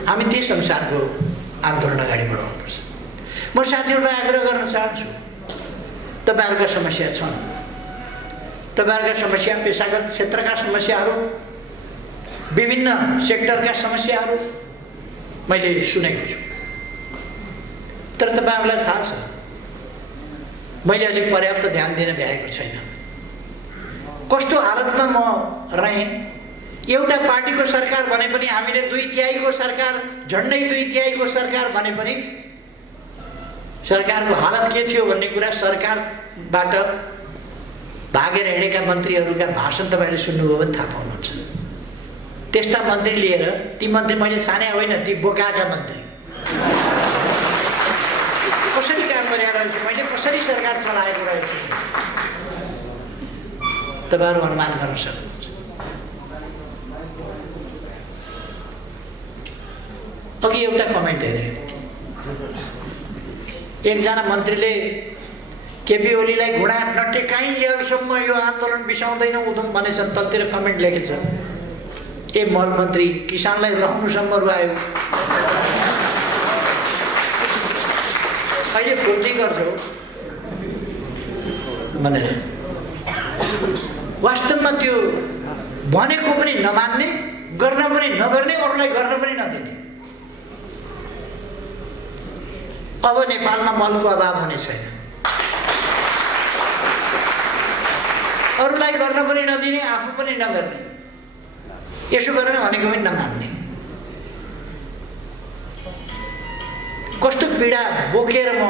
हामी त्यस अनुसारको आन्दोलन अगाडि बढाउनुपर्छ। म साथीहरूलाई आग्रह गर्न चाहन्छु, तपाईँहरूका समस्या छन्, तपाईँहरूका समस्या, पेसागत क्षेत्रका समस्याहरू, विभिन्न सेक्टरका समस्याहरू मैले सुनेको छु। तर तपाईँहरूलाई थाहा छ, मैले अलिक पर्याप्त ध्यान दिन भ्याएको छैन। कस्तो हालतमा म रहेँ, एउटा पार्टीको सरकार भने पनि, हामीले 2/3 सरकार, झन्डै 2/3 सरकार भने पनि सरकारको हालत के थियो भन्ने कुरा सरकारबाट भागेर हिँडेका मन्त्रीहरूका भाषण तपाईँले सुन्नुभयो भने थाहा पाउनुहुन्छ। त्यस्ता मन्त्री लिएर, ती मन्त्री मैले छाने होइन, ती बोकाएका मन्त्री कसरी काम गरिरहेको छु, मैले कसरी सरकार चलाएको रहेछु, तपाईँहरू अनुमान गर्न सक्नुहुन्छ। अघि एउटा कमेन्ट हेरेँ, एकजना मन्त्रीले केपी ओलीलाई घुँडा नटेकाइन्जेलसम्म यो आन्दोलन बिसाउँदैन उदम भनेछ। तलतिर कमेन्ट लेखेछ, ए मल मन्त्री किसानलाई रहनुसम्म रुवायो, अहिले फुर्ती गर्छौ भनेर। वास्तवमा त्यो भनेको पनि नमान्ने, गर्न पनि नगर्ने, अरूलाई गर्न पनि नदिने। अब नेपालमा मलको अभाव हुने छैन, अरूलाई गर्न पनि नदिने, आफू पनि नगर्ने। यसो गरेर भनेको पनि नमान्ने। कस्तो पीडा बोकेर म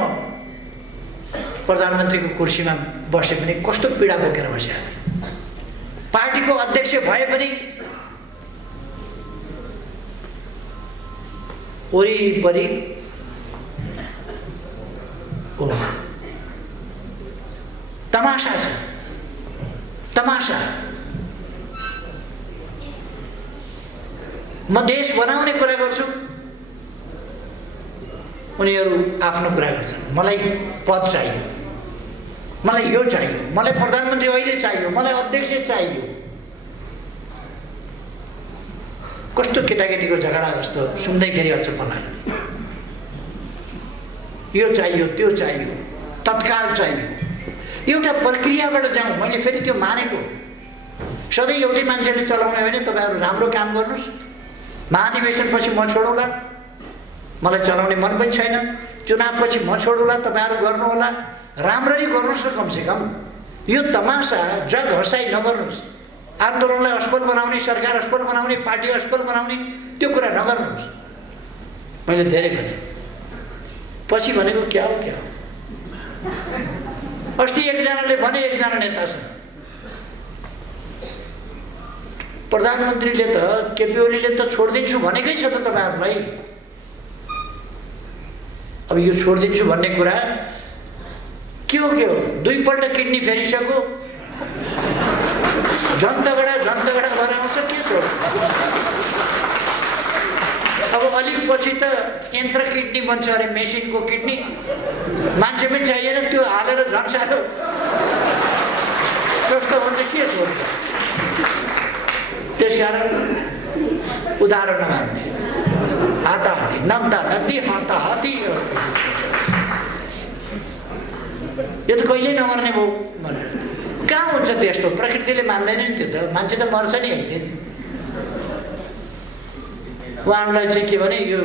प्रधानमन्त्रीको कुर्सीमा बसे पनि कस्तो पीडा बोकेर बसेको थिएँ। पार्टीको अध्यक्ष भए पनि वरिपरि तमासा छ, तमासा। म देश बनाउने कुरा गर्छु, उनीहरू आफ्नो कुरा गर्छन्, मलाई पद चाहियो, मलाई यो चाहियो, मलाई प्रधानमन्त्री अहिले चाहियो, मलाई अध्यक्ष चाहियो। कस्तो केटाकेटीको झगडा जस्तो सुन्दैखेरि अचम्म लाग्यो। यो चाहियो, त्यो चाहियो, तत्काल चाहियो। एउटा प्रक्रियाबाट जाउँ। मैले फेरि त्यो मानेको सधैँ एउटै मान्छेले चलाउने होइन। तपाईँहरू राम्रो काम गर्नुहोस्, महाधिवेशनपछि म छोडौँला, मलाई चलाउने मन पनि छैन, चुनावपछि म छोडौँला, तपाईँहरू गर्नुहोला, राम्ररी गर्नुहोस् न। कमसेकम यो तमासा जग हँसाइ नगर्नुहोस्। आन्दोलनलाई असफल बनाउने, सरकार असफल बनाउने, पार्टी असफल बनाउने त्यो कुरा नगर्नुहोस्। मैले धेरै भने, पछि भनेको क्या हो क्या हो। अस्ति एकजनाले भने, एकजना नेतासँग, प्रधानमन्त्रीले त केपी ओलीले त छोडिदिन्छु भनेकै छ त तपाईँहरूलाई। अब यो छोडिदिन्छु भन्ने कुरा के हो के हो? दुईपल्ट किडनी फेरिसक्यो, झन्तगडा भएर आउँछ, के छोड। अब अलिक पछि त यन्त्र किडनी बन्छ अरे, मेसिनको किडनी, मान्छे पनि चाहिएन, त्यो हालेर झन् साह्रो स्वस्थ हुन्छ, के छोड्छ। त्यसकारण उधारो नमान्ने, हाताहाती, नग्दा नग्दी हाताहाती। यो त कहिल्यै नमर्ने भयो भनेर कहाँ हुन्छ त्यस्तो? प्रकृतिले मान्दैन नि त्यो त, मान्छे त मर्छ नि एक दिन। उहाँहरूलाई चाहिँ के भने, यो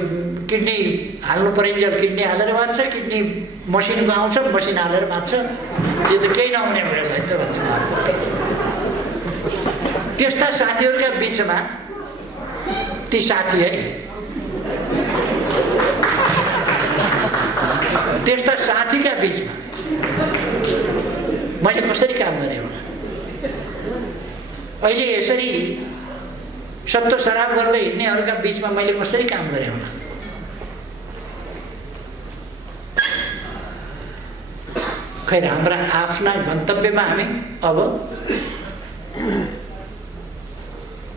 किडनी हाल्नु परिन्जेल किडनी हालेर बाँच्छ, किडनी मसिनको आउँछ, मसिन हालेर बाँच्छ, यो त केही नहुने भयो त भन्ने। त्यस्ता साथीहरूका बिचमा ती साथी है, त्यस्ता साथीका बिचमा मैले कसरी काम गरेँ होला? अहिले यसरी सत्तो शराब गर्दै हिँड्नेहरूका बिचमा मैले कसरी काम गरेँ होला? खैर, हाम्रा आफ्ना गन्तव्यमा हामी अब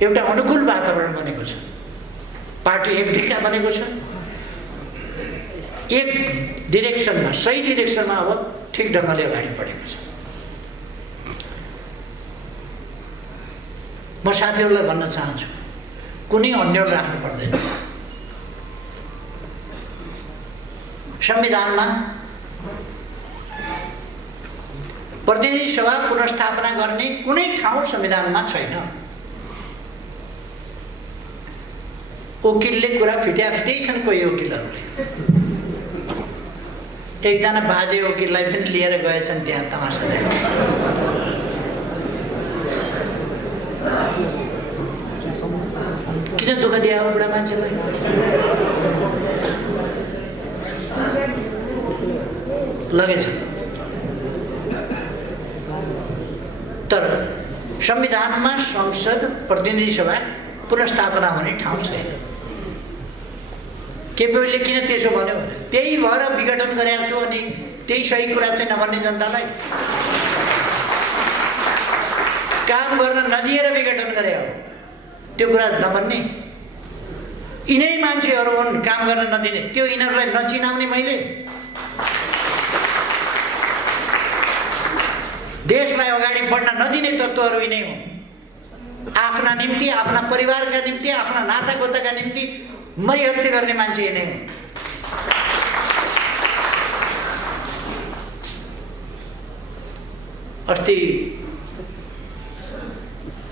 एउटा अनुकूल वातावरण बनेको छ, पार्टी एक ढिक्का बनेको छ, एक डिरेक्सनमा, सही डिरेक्सनमा अब ठिक ढङ्गले अगाडि बढेको छ। म साथीहरूलाई भन्न चाहन्छु, कुनै अन्यल राख्नु पर्दैन। संविधानमा प्रतिनिधि सभा पुनर्स्थापना गर्ने कुनै ठाउँ संविधानमा छैन। वकिलले कुरा फिट्याफिटै छन् कोही वकिलहरूले। एकजना बाजे वकिललाई पनि लिएर गएछन् त्यहाँ तमासा देखाउन। किन दुःख दिए हो बुढा मान्छेलाई? लगेछ। तर संविधानमा संसद प्रतिनिधि सभा पुनर्स्थापना हुने ठाउँ छैन। केपी ओलीले किन त्यसो भन्यो भने त्यही भएर विघटन गरेको छु, अनि त्यही सही कुरा चाहिँ नभन्ने जनतालाई काम गर्न नदिएर विघटन गरे हो। त्यो कुरा नभन्ने यिनै मान्छेहरू हुन् काम गर्न नदिने। त्यो यिनीहरूलाई नचिनाउने मैले देशलाई अगाडि बढ्न नदिने तत्त्वहरू यिनै हुन्। आफ्ना निम्ति, आफ्ना परिवारका निम्ति, आफ्ना नातागोताका निम्ति मरिहत्ते गर्ने मान्छे यिनै हुन्। अस्ति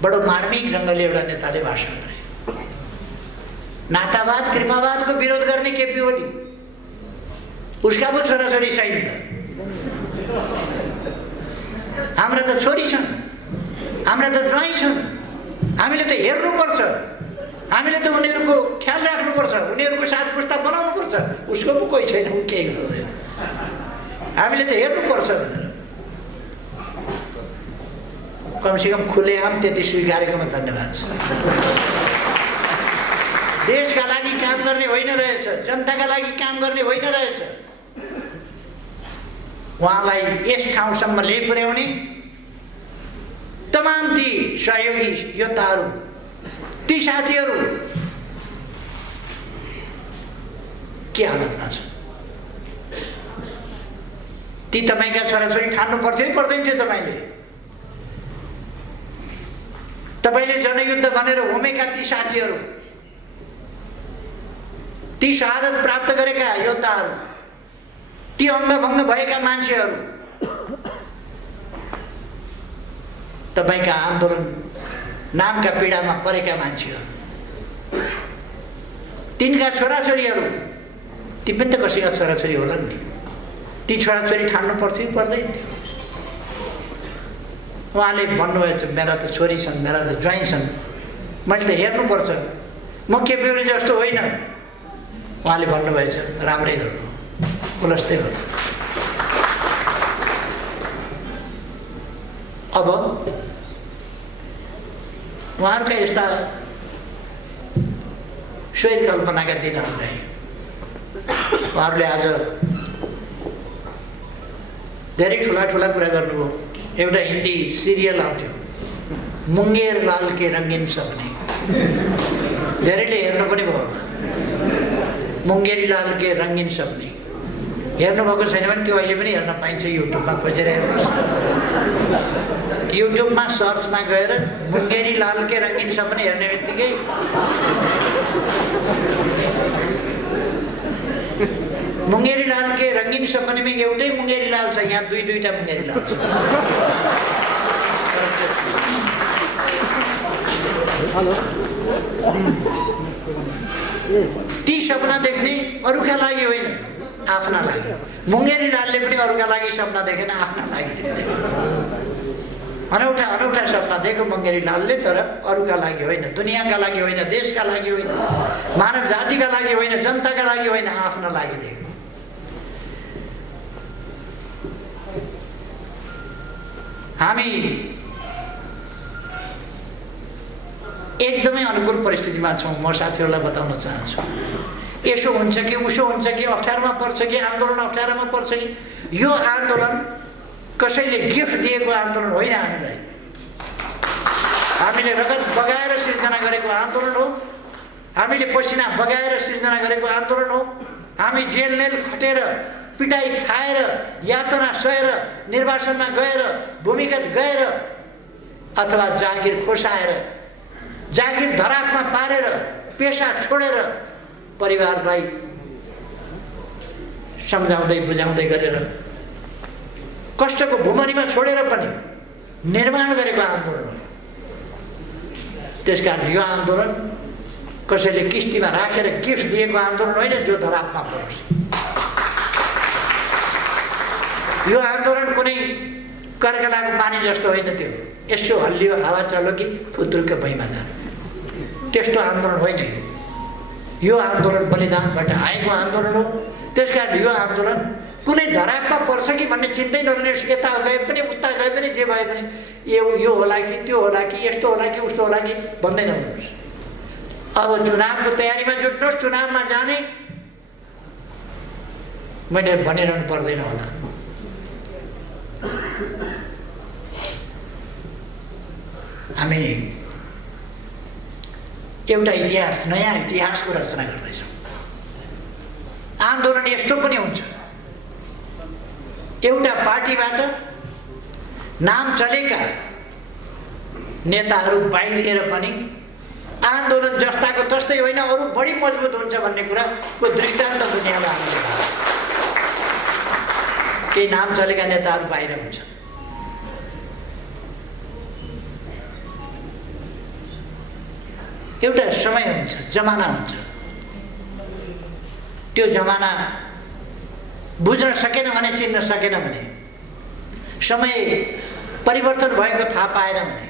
बडो मार्मिक ढङ्गले एउटा नेताले भाषण गरे। नातावाद कृपावादको विरोध गर्ने केपी ओली, उसका पो छोराछोरी छैन त। हाम्रा त छोरी छन्, हाम्रा त ज्वाइँ छन्। हामीले त हेर्नुपर्छ, हामीले त उनीहरूको ख्याल राख्नुपर्छ, उनीहरूको साथ पुस्ता बनाउनुपर्छ। उसको पो कोही छैन, ऊ केही गर्दैन। हामीले त हेर्नुपर्छ भनेर कमसेकम खुलेआम त्यति स्वीकारेकोमा धन्यवाद छ। देशका लागि काम गर्ने होइन रहेछ, जनताका लागि काम गर्ने होइन रहेछ। उहाँलाई यस ठाउँसम्म ल्याइ पुर्याउने तमाम ती सहयोगी योद्धाहरू, ती साथीहरू के हालतमा छ? ती तपाईँका छोराछोरी ठान्नु पर्थ्यो कि पर्दैन थियो? तपाईँले जनयुद्ध भनेर होमेका ती साथीहरू, ती शहादत प्राप्त गरेका योद्धाहरू, ती अङ्गभङ्ग भएका मान्छेहरू, तपाईँका आन्दोलन नामका पीडामा परेका मान्छेहरू, तिनका छोराछोरीहरू, ती पनि त कसैका छोराछोरी होलान् नि। ती छोराछोरी ठान्नु पर्थ्यो कि पर्दैन थियो? उहाँले भन्नुभएछ मेरा त छोरी छन्, मेरा त ज्वाइँ छन्, मैले त हेर्नुपर्छ, म केपेउली जस्तो होइन। उहाँले भन्नुभएछ राम्रै गर्नु, खुलस्तै गर्नु। अब उहाँहरूका यस्ता स्वैर कल्पनाका दिनहरूलाई उहाँहरूले आज धेरै ठुला ठुला कुरा गर्नुभयो। एउटा हिन्दी सिरियल आउँथ्यो, मुङ्गेर लाल के रङ्गीन सपने, धेरैले हेर्नु पनि भयो होला। मुङ्गेरी लाल के रङ्गीन सपने हेर्नुभएको छैन भने त्यो अहिले पनि हेर्न पाइन्छ, युट्युबमा खोजेर हेर्नुहोस्। युट्युबमा सर्चमा गएर मुङ्गेरी लाल के रङ्गीन सपने हेर्ने बित्तिकै मुङ्गेरी लाल के रङ्गीन सपनेमा एउटै मुङ्गेरी लाल छ, यहाँ दुईटा मुङ्गेरी लाल छ। ती सपना देख्ने अरूका लागि होइन, आफ्ना लागि। मुङ्गेरी लालले पनि अरूका लागि सपना देखेन, आफ्ना लागि देख्दै। अनौठा अनौठा सपना देख्यो मुङ्गेरी लालले, तर अरूका लागि होइन, दुनियाँका लागि होइन, देशका लागि होइन, मानव जातिका लागि होइन, जनताका लागि होइन, आफ्ना लागि देख्यो। हामी एकदमै अनुकूल परिस्थितिमा छौँ। म साथीहरूलाई बताउन चाहन्छु, यसो हुन्छ कि उसो हुन्छ कि, अप्ठ्यारोमा पर्छ कि, आन्दोलन अप्ठ्यारोमा पर्छ कि, यो आन्दोलन कसैले गिफ्ट दिएको आन्दोलन होइन। हामीले रगत बगाएर सिर्जना गरेको आन्दोलन हो, हामीले पसिना बगाएर सिर्जना गरेको आन्दोलन हो। हामी जेल खटेर, पिटाई खाएर, यातना सहेर, निर्वासनमा गएर, भूमिगत गएर, अथवा जागिर खोसाएर, जागिर धरापमा पारेर, पेसा छोडेर, परिवारलाई सम्झाउँदै बुझाउँदै गरेर, कष्टको भुमरीमा छोडेर पनि निर्माण गरेको आन्दोलन हो। त्यसकारण यो आन्दोलन कसैले किस्तीमा राखेर गिफ्ट दिएको आन्दोलन होइन, जो धरापमा परोस्। यो आन्दोलन कुनै कर्कलाको पानी जस्तो होइन, त्यो यसो हल्लियो हावा चल्यो कि फुत्रुक्क भैमा जानु, त्यस्तो आन्दोलन होइन। यो आन्दोलन बलिदानबाट आएको आन्दोलन हो। त्यसकारण यो आन्दोलन कुनै धरापमा पर्छ कि भन्ने चिन्तै नलिनुहोस्। यता गए पनि उता गए पनि जे भए पनि यो होला कि त्यो होला कि यस्तो होला कि उस्तो होला कि भन्दै नभन्नुहोस्। अब चुनावको तयारीमा जुट्नुहोस्, चुनावमा जाने मैले भनिरहनु पर्दैन होला। हामी एउटा इतिहास, नयाँ इतिहासको रचना गर्दैछौँ। आन्दोलन यस्तो पनि हुन्छ, एउटा पार्टीबाट नाम चलेका नेताहरू बाहिरिएर पनि आन्दोलन जस्ताको तस्तै होइन, अरू बढी मजबुत हुन्छ भन्ने कुराको दृष्टान्त दुनियाँमा हामीले केही नाम चलेका नेताहरू बाहिर हुन्छ। एउटा समय हुन्छ, जमाना हुन्छ। त्यो जमाना बुझ्न सकेन भने, चिन्न सकेन भने, समय परिवर्तन भएको थाहा पाएन भने,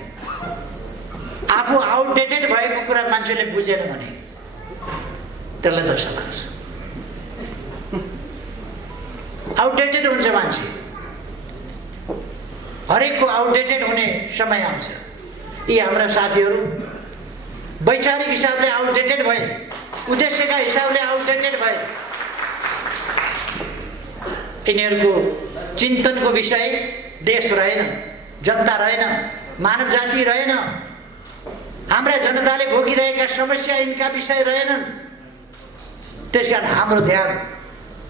आफू आउटडेटेड भएको कुरा मान्छेले बुझेन भने त्यसलाई दशा लाग्छ। आउटडेटेड हुन्छ मान्छे, हरेकको आउटडेटेड हुने समय आउँछ। यी हाम्रा साथीहरू वैचारिक हिसाबले आउटडेटेड भए, उद्देश्यका हिसाबले आउटडेटेड भए। यिनीहरूको चिन्तनको विषय देश रहेन, जनता रहेन, मानव जाति रहेन, हाम्रा जनताले भोगिरहेका समस्या यिनका विषय रहेनन्। त्यसकारण हाम्रो ध्यान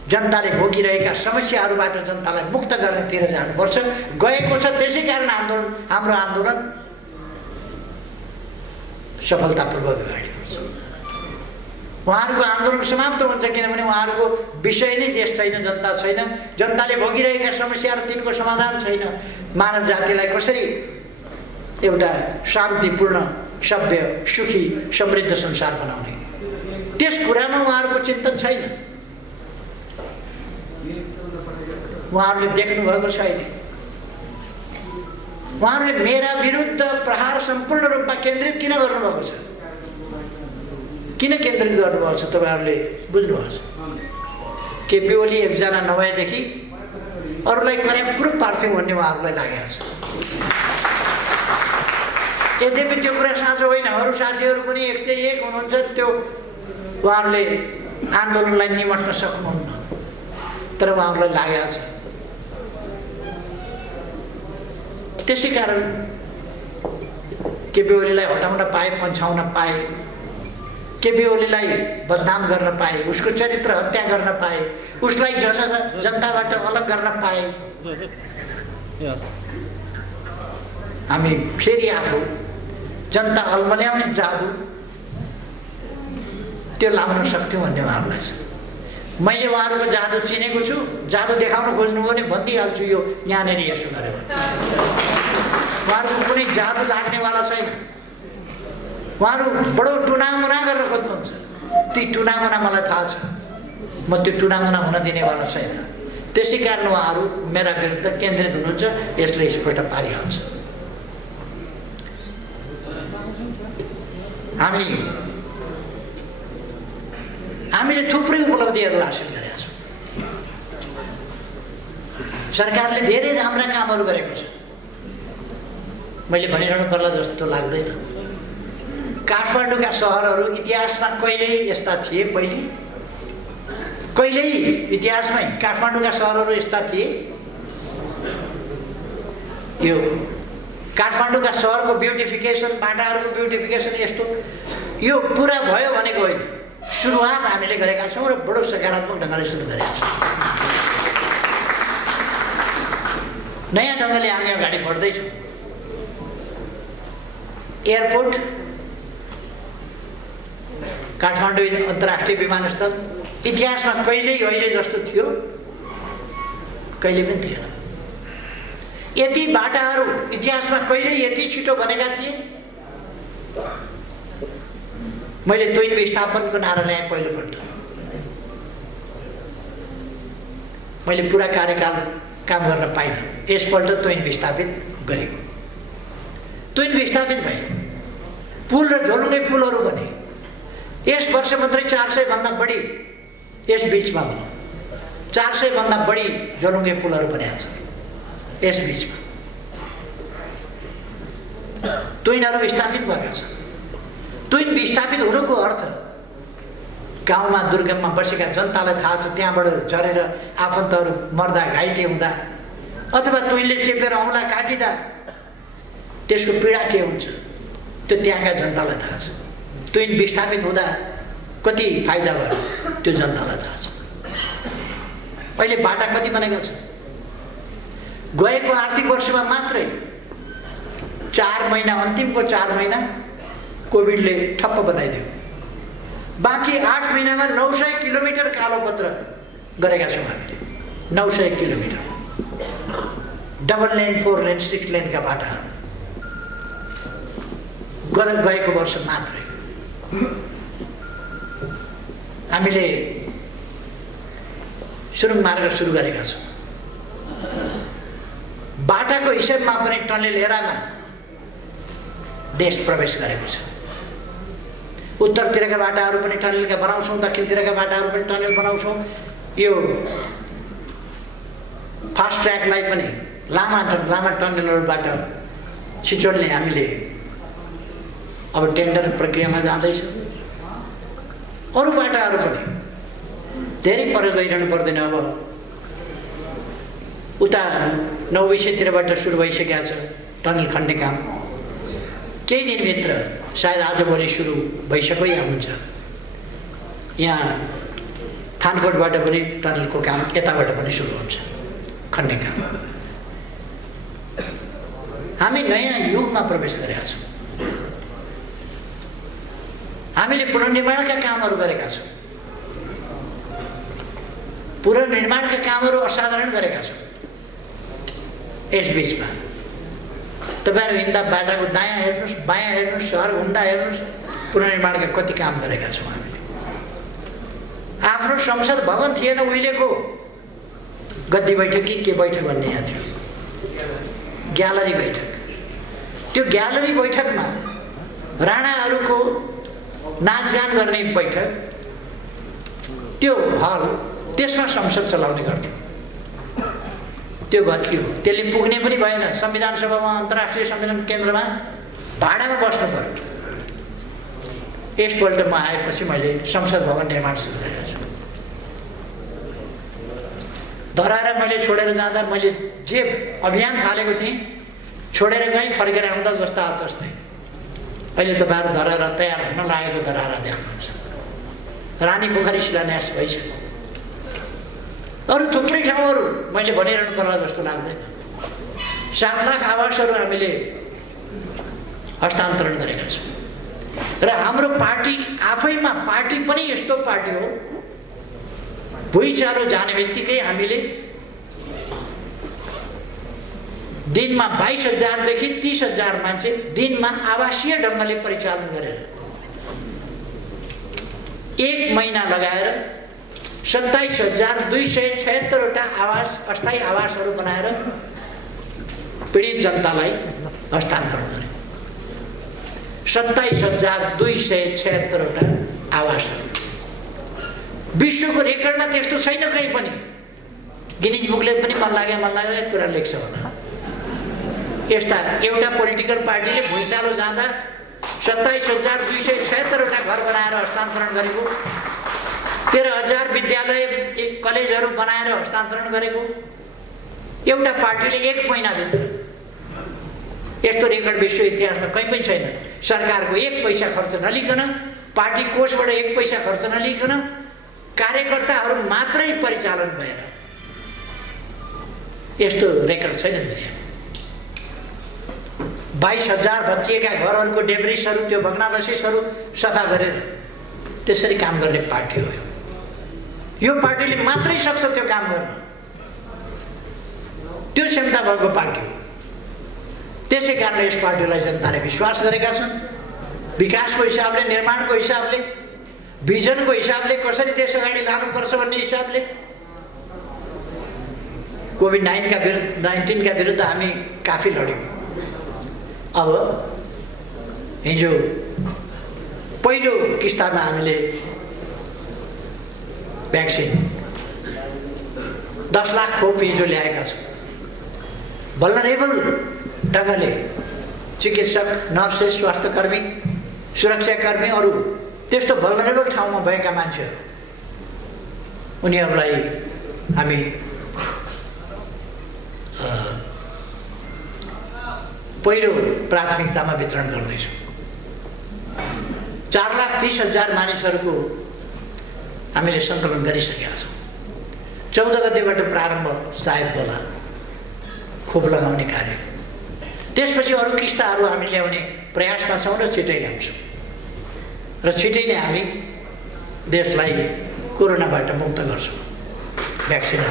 जनताले भोगिरहेका समस्याहरूबाट जनतालाई मुक्त गर्नेतिर जानुपर्छ, गएको छ। त्यसै कारण हाम्रो आन्दोलन सफलतापूर्वक अगाडि बढ्छ। उहाँहरूको आन्दोलन समाप्त हुन्छ किनभने उहाँहरूको विषय नै देश छैन, जनता छैन, जनताले भोगिरहेका समस्याहरू तिनको समाधान छैन। मानव जातिलाई कसरी एउटा शान्तिपूर्ण, सभ्य, सुखी, समृद्ध संसार बनाउने, त्यस कुरामा उहाँहरूको चिन्तन छैन। उहाँहरूले देख्नुभएको छैन। उहाँहरूले मेरा विरुद्ध प्रहार सम्पूर्ण रूपमा केन्द्रित किन गर्नुभएको छ? किन केन्द्रित गर्नुभएको छ तपाईँहरूले बुझ्नुभएको छ? केपी ओली एकजना नभएदेखि अरूलाई कुरूप पार्थ्यौँ भन्ने उहाँहरूलाई लागेको छ। यद्यपि त्यो कुरा साँचो होइन। अरू साथीहरू पनि 101 हुनुहुन्छ, त्यो उहाँहरूले आन्दोलनलाई निमट्न सक्नुहुन्न, तर उहाँहरूलाई लागेको छ। त्यसै कारण केपी ओलीलाई हटाउन पाए, पन्छाउन पाए, केपी ओलीलाई बदनाम गर्न पाए, उसको चरित्र हत्या गर्न पाए, उसलाई जनताबाट अलग गर्न पाए, हामी फेरि आफू जनता अल्मल्याउने जादु त्यो लाउन सक्थ्यौँ भन्ने उहाँहरूलाई छ। मैले उहाँहरूको जादु चिनेको छु। जादु देखाउन खोज्नुभयो भने भनिदिइहाल्छु, यो यहाँनिर यसो गरेर। उहाँहरूको कुनै जादु लाग्नेवाला छैन। उहाँहरू बडो टुनामुना गरेर खोज्नुहुन्छ। ती टुनामुना मलाई थाहा छ, म त्यो टुनामुना हुन दिनेवाला छैन। त्यसै कारण उहाँहरू मेरा विरुद्ध केन्द्रित हुनुहुन्छ, यसले स्पष्ट पारिहाल्छ। हामीले थुप्रै उपलब्धिहरू हासिल गरेका छौँ। सरकारले धेरै राम्रा कामहरू गरेको छ। मैले भनिरहनु पर्ला जस्तो लाग्दैन। काठमाडौँका सहरहरू इतिहासमा कहिल्यै यस्ता थिए। कहिल्यै इतिहासमै काठमाडौँका सहरहरू यस्ता थिए। यो काठमाडौँका सहरको ब्युटिफिकेसन, बाटाहरूको ब्युटिफिकेसन यस्तो यो पुरा भयो भनेको होइन। सुरुवात हामीले गरेका छौँ र बडो सकारात्मक ढङ्गले सुरु गरेका छौँ। नयाँ ढङ्गले हामी अगाडि बढ्दैछौँ। एयरपोर्ट, काठमाडौँ अन्तर्राष्ट्रिय विमानस्थल इतिहासमा कहिल्यै अहिले जस्तो थियो, कहिले पनि थिएन। यति बाटाहरू इतिहासमा कहिल्यै यति छिटो बनेका थिए। मैले तोइन विस्थापनको नारा ल्याएँ पहिलोपल्ट। मैले पुरा कार्यकाल काम गर्न पाइनँ। यसपल्ट तोइन विस्थापित गरेको। तोइन विस्थापित भए, पुल र झोलुङ्गे पुलहरू बने। यस वर्ष मात्रै 400 भन्दा बढी, यस बिचमा भनौँ 400 भन्दा बढी झोलुङ्गे पुलहरू बनेका छन्। यस बिचमा तोइनहरू विस्थापित भएका छन्। तोइन विस्थापित हुनुको अर्थ गाउँमा दुर्गममा बसेका जनतालाई थाहा छ, त्यहाँबाट झरेर आफन्तहरू मर्दा, घाइते हुँदा, अथवा तोइनले चेपेर औँला काटिँदा त्यसको पीडा के हुन्छ त्यो त्यहाँका जनतालाई थाहा छ। तोइन विस्थापित हुँदा कति फाइदा भयो त्यो जनतालाई थाहा छ। अहिले बाटा कति बनेका छन्? गएको आर्थिक वर्षमा मात्रै 4 महिना, अन्तिमको 4 महिना कोभिडले ठप्प बनाइदियो। बाँकी 8 महिनामा 900 किलोमिटर कालोपत्र गरेका छौँ हामीले। 900 किलोमिटर डबल लेन, 4 लेन, 6 लेनका बाटाहरू गएको वर्ष मात्रै। हामीले सुरुङ मार्ग सुरु गरेका छौँ। बाटाको हिसाबमा पनि टनेल एरामा देश प्रवेश गरेको छ। उत्तरतिरका बाटाहरू पनि टनेलका बनाउँछौँ, दक्षिणतिरका बाटाहरू पनि टनेल बनाउँछौँ। यो फास्ट ट्र्याकलाई पनि लामा टनेलहरूबाट छिचोल्ने हामीले अब टेन्डर प्रक्रियामा जाँदैछ। अरू बाटाहरू पनि धेरै पर गइरहनु पर्दैन। अब उता 9 सुरु भइसकेको छ टनल खन्ने काम। केही दिनभित्र सायद आजभोलि सुरु भइसक्यो या हुन्छ। यहाँ थानकोटबाट पनि टनलको काम यताबाट पनि सुरु हुन्छ, खन्ने काम। हामी नयाँ युगमा प्रवेश गरेका छौँ। हामीले पुनर्निर्माणका कामहरू गरेका छौँ, पुनर्निर्माणका कामहरू असाधारण गरेका छौँ। यस बिचमा तपाईँहरू हिँड्दा बाटाको दायाँ हेर्नुहोस्, बायाँ हेर्नुहोस्, सहर घुम्दा हेर्नुहोस्, पुनर्निर्माणका कति काम गरेका छौँ हामीले। आफ्नो संसद भवन थिएन उहिलेको, गद्दी बैठक के बैठक भन्ने यहाँ थियो, ग्यालरी बैठक। त्यो ग्यालरी बैठकमा राणाहरूको नाचगान गर्ने बैठक, त्यो हल, त्यसमा संसद चलाउने गर्थ्यो। त्यो भत्कियो, त्यसले पुग्ने पनि भएन। संविधान सभामा, अन्तर्राष्ट्रिय सम्मेलन केन्द्रमा भाडामा बस्नु पर्यो। यसपल्ट म आएपछि मैले संसद भवन निर्माण सुरु गरेको छु। धराएर मैले छोडेर जाँदा मैले जे अभियान थालेको थिएँ, छोडेर गएँ, फर्केर आउँदा जस्ता तस्तै। अहिले तपाईँहरू धराएर तयार हुन लागेको धराएर देख्नुहुन्छ। रानी पोखरी शिलान्यास भइसक्यो। अरू थुप्रै ठाउँहरू मैले भनिरहनु पर्ला जस्तो लाग्दैन। 7 लाख आवासहरू हामीले हस्तान्तरण गरेका छौँ। र हाम्रो पार्टी आफैमा, पार्टी पनि यस्तो पार्टी हो, भुइँचालो जाने बित्तिकै हामीले दिनमा 22,000 देखि 30,000 मान्छे दिनमा आवासीय ढङ्गले परिचालन गरेर 1 महिना लगाएर 27,276 वटा आवास, अस्थायी आवासहरू बनाएर पीडित जनतालाई हस्तान्तरण गरे। 27,276 वटा आवासहरू। विश्वको रेकर्डमा त्यस्तो छैन कहीँ पनि। गिनिज बुकले पनि मन लाग्यो कुरा लेख्छ होला। यस्ता एउटा पोलिटिकल पार्टीले भुइँचालो जाँदा 27,276 वटा घर बनाएर हस्तान्तरण गरेको, 13,000 विद्यालय, कलेजहरू बनाएर हस्तान्तरण गरेको एउटा पार्टीले 1 महिनाभित्र। यस्तो रेकर्ड विश्व इतिहासमा कहीँ पनि छैन। सरकारको 1 पैसा खर्च नलिकन, पार्टी कोषबाट 1 पैसा खर्च नलिकन, कार्यकर्ताहरू मात्रै परिचालन भएर यस्तो रेकर्ड छैन दुनियाँमा। 22,000 भत्किएका घरहरूको डेब्रिसहरू, त्यो भग्नावशेषहरू सफा गरेर त्यसरी काम गर्ने पार्टी हो। यो पार्टीले मात्रै सक्छ त्यो काम गर्न। त्यो क्षमता भएको पार्टी हो। त्यसै कारणले यस पार्टीलाई जनताले विश्वास गरेका छन्। विकासको हिसाबले, निर्माणको हिसाबले, भिजनको हिसाबले, कसरी देश अगाडि लानुपर्छ भन्ने हिसाबले। कोभिड-19 का विरुद्ध हामी काफी लड्यौँ। अब हिजो पहिलो किस्तामा हामीले भ्याक्सिन 10 लाख खोप हिजो ल्याएका छौँ। भल्नरेबल ढङ्गले चिकित्सक, नर्सेस, स्वास्थ्यकर्मी, सुरक्षाकर्मी, अरू त्यस्तो भल्नरेबल ठाउँमा भएका मान्छेहरू, उनीहरूलाई हामी पहिलो प्राथमिकतामा वितरण गर्दैछौँ। 4,30,000 मानिसहरूको हामीले सङ्कलन गरिसकेका छौँ। 14 गतेबाट प्रारम्भ सायद होला खोप लगाउने कार्य। त्यसपछि अरू किस्ताहरू हामी ल्याउने प्रयासमा छौँ र छिटै ल्याउँछौँ र छिटै नै हामी देशलाई कोरोनाबाट मुक्त गर्छौँ। भ्याक्सिन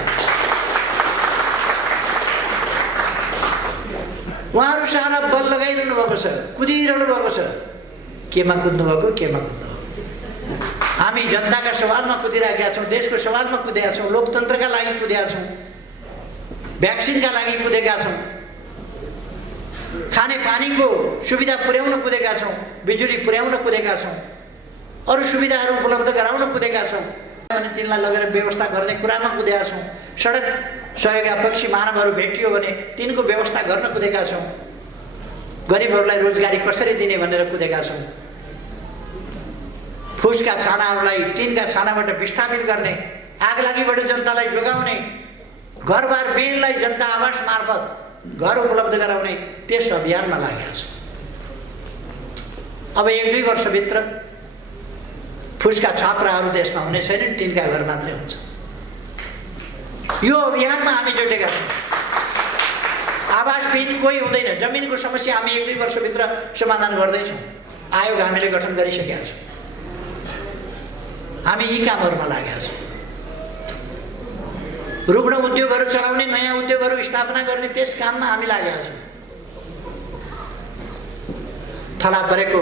उहाँहरू सारा बल लगाइरहनु भएको छ, कुदिरहनु भएको छ। केमा कुद्नु भएको, केमा कुद्नु भएको। हामी जनताका सवालमा कुदिरहेका छौँ, देशको सवालमा कुदेका छौँ, लोकतन्त्रका लागि कुदेका छौँ, भ्याक्सिनका लागि कुदेका छौँ, खाने पानीको सुविधा पुर्याउन कुदेका छौँ, बिजुली पुर्याउन कुदेका छौँ, अरू सुविधाहरू उपलब्ध गराउन कुदेका छौँ अनि तिनलाई लगेर व्यवस्था गर्ने कुरामा कुदेका छौँ। सडक सहयोगापेक्षी मानवहरू भेटियो भने तिनको व्यवस्था गर्न कुदेका छौँ। गरिबहरूलाई रोजगारी कसरी दिने भनेर कुदेका छौँ। फुसका छानाहरूलाई टिनका छानाबाट विस्थापित गर्ने, आगलागीबाट जनतालाई जोगाउने, घरबार विहीनलाई जनता आवास मार्फत घर उपलब्ध गराउने त्यस अभियानमा लागेका छौँ। अब 1-2 वर्षभित्र फुसका छात्राहरू देशमा हुने छैनन्, टिनका घर मात्रै हुन्छ। यो अभियानमा हामी जुटेका छौँ। आवासविहीन कोही हुँदैन। जमिनको समस्या हामी 1-2 वर्षभित्र समाधान गर्दैछौँ। आयोग हामीले गठन गरिसकेका छौँ। हामी यी कामहरूमा लागेका छौँ। रुग्ण उद्योगहरू चलाउने, नयाँ उद्योगहरू स्थापना गर्ने त्यस काममा हामी लागेका छौँ। थला परेको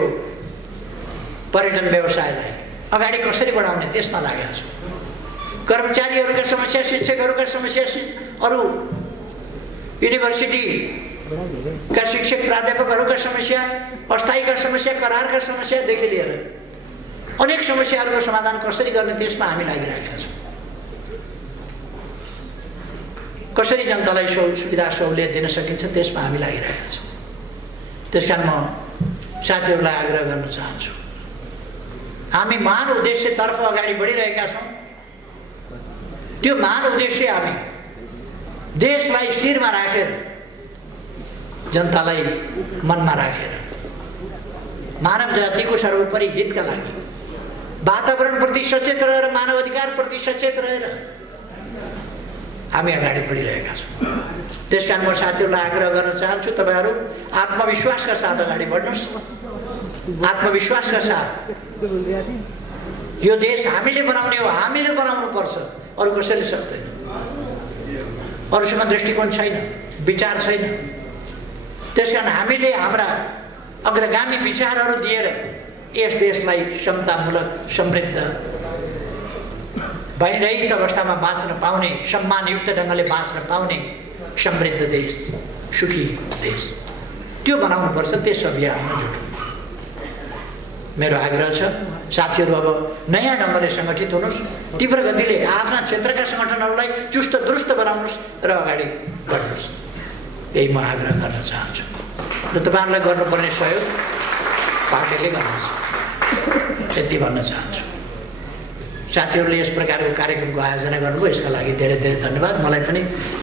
पर्यटन व्यवसायलाई अगाडि कसरी बढाउने त्यसमा लागेका छौँ। कर्मचारीहरूका समस्या, शिक्षकहरूका समस्या, अरू युनिभर्सिटीका शिक्षक प्राध्यापकहरूका समस्या, अस्थायीका समस्या, करारका समस्यादेखि लिएर अनेक समस्याहरूको समाधान कसरी गर्ने त्यसमा हामी लागिरहेका छौँ। कसरी जनतालाई सुविधा सहुलियत दिन सकिन्छ त्यसमा हामी लागिरहेका छौँ। त्यसकारण म साथीहरूलाई आग्रह गर्न चाहन्छु, हामी महान उद्देश्यतर्फ अगाडि बढिरहेका छौँ। त्यो महान उद्देश्य हामी देशलाई शिरमा राखेर, जनतालाई मनमा राखेर, मानव जातिको सर्वोपरि हितका लागि, वातावरणप्रति सचेत रहेर, मानव अधिकारप्रति सचेत रहेर हामी अगाडि बढिरहेका छौँ। त्यसकारण म साथीहरूलाई आग्रह गर्न चाहन्छु, तपाईँहरू आत्मविश्वासका साथ अगाडि बढ्नुहोस्। आत्मविश्वासका साथ यो देश हामीले बनाउने हो, हामीले बनाउनु पर्छ, अरू कसैले सक्दैन। अरूसँग दृष्टिकोण छैन, विचार छैन। त्यसकारण हामीले हाम्रा अग्रगामी विचारहरू दिएर यस देशलाई समतामूलक, समृद्ध, भयरहित अवस्थामा बाँच्न पाउने, सम्मानयुक्त ढङ्गले बाँच्न पाउने समृद्ध देश, सुखी देश, त्यो बनाउनुपर्छ। त्यस अभियानमा जुटौँ। मेरो आग्रह छ, साथीहरू अब नयाँ ढङ्गले सङ्गठित हुनुहोस्, तीव्र गतिले आफ्ना क्षेत्रका सङ्गठनहरूलाई चुस्त दुरुस्त बनाउनुहोस् र अगाडि बढ्नुहोस्। यही म आग्रह गर्न चाहन्छु। र तपाईँहरूलाई गर्नुपर्ने सहयोग पार्टीले गर्नेछ, यति भन्न चाहन्छु। साथीहरूले यस प्रकारको कार्यक्रमको आयोजना गर्नुभयो, यसका लागि धेरै धेरै धन्यवाद। मलाई पनि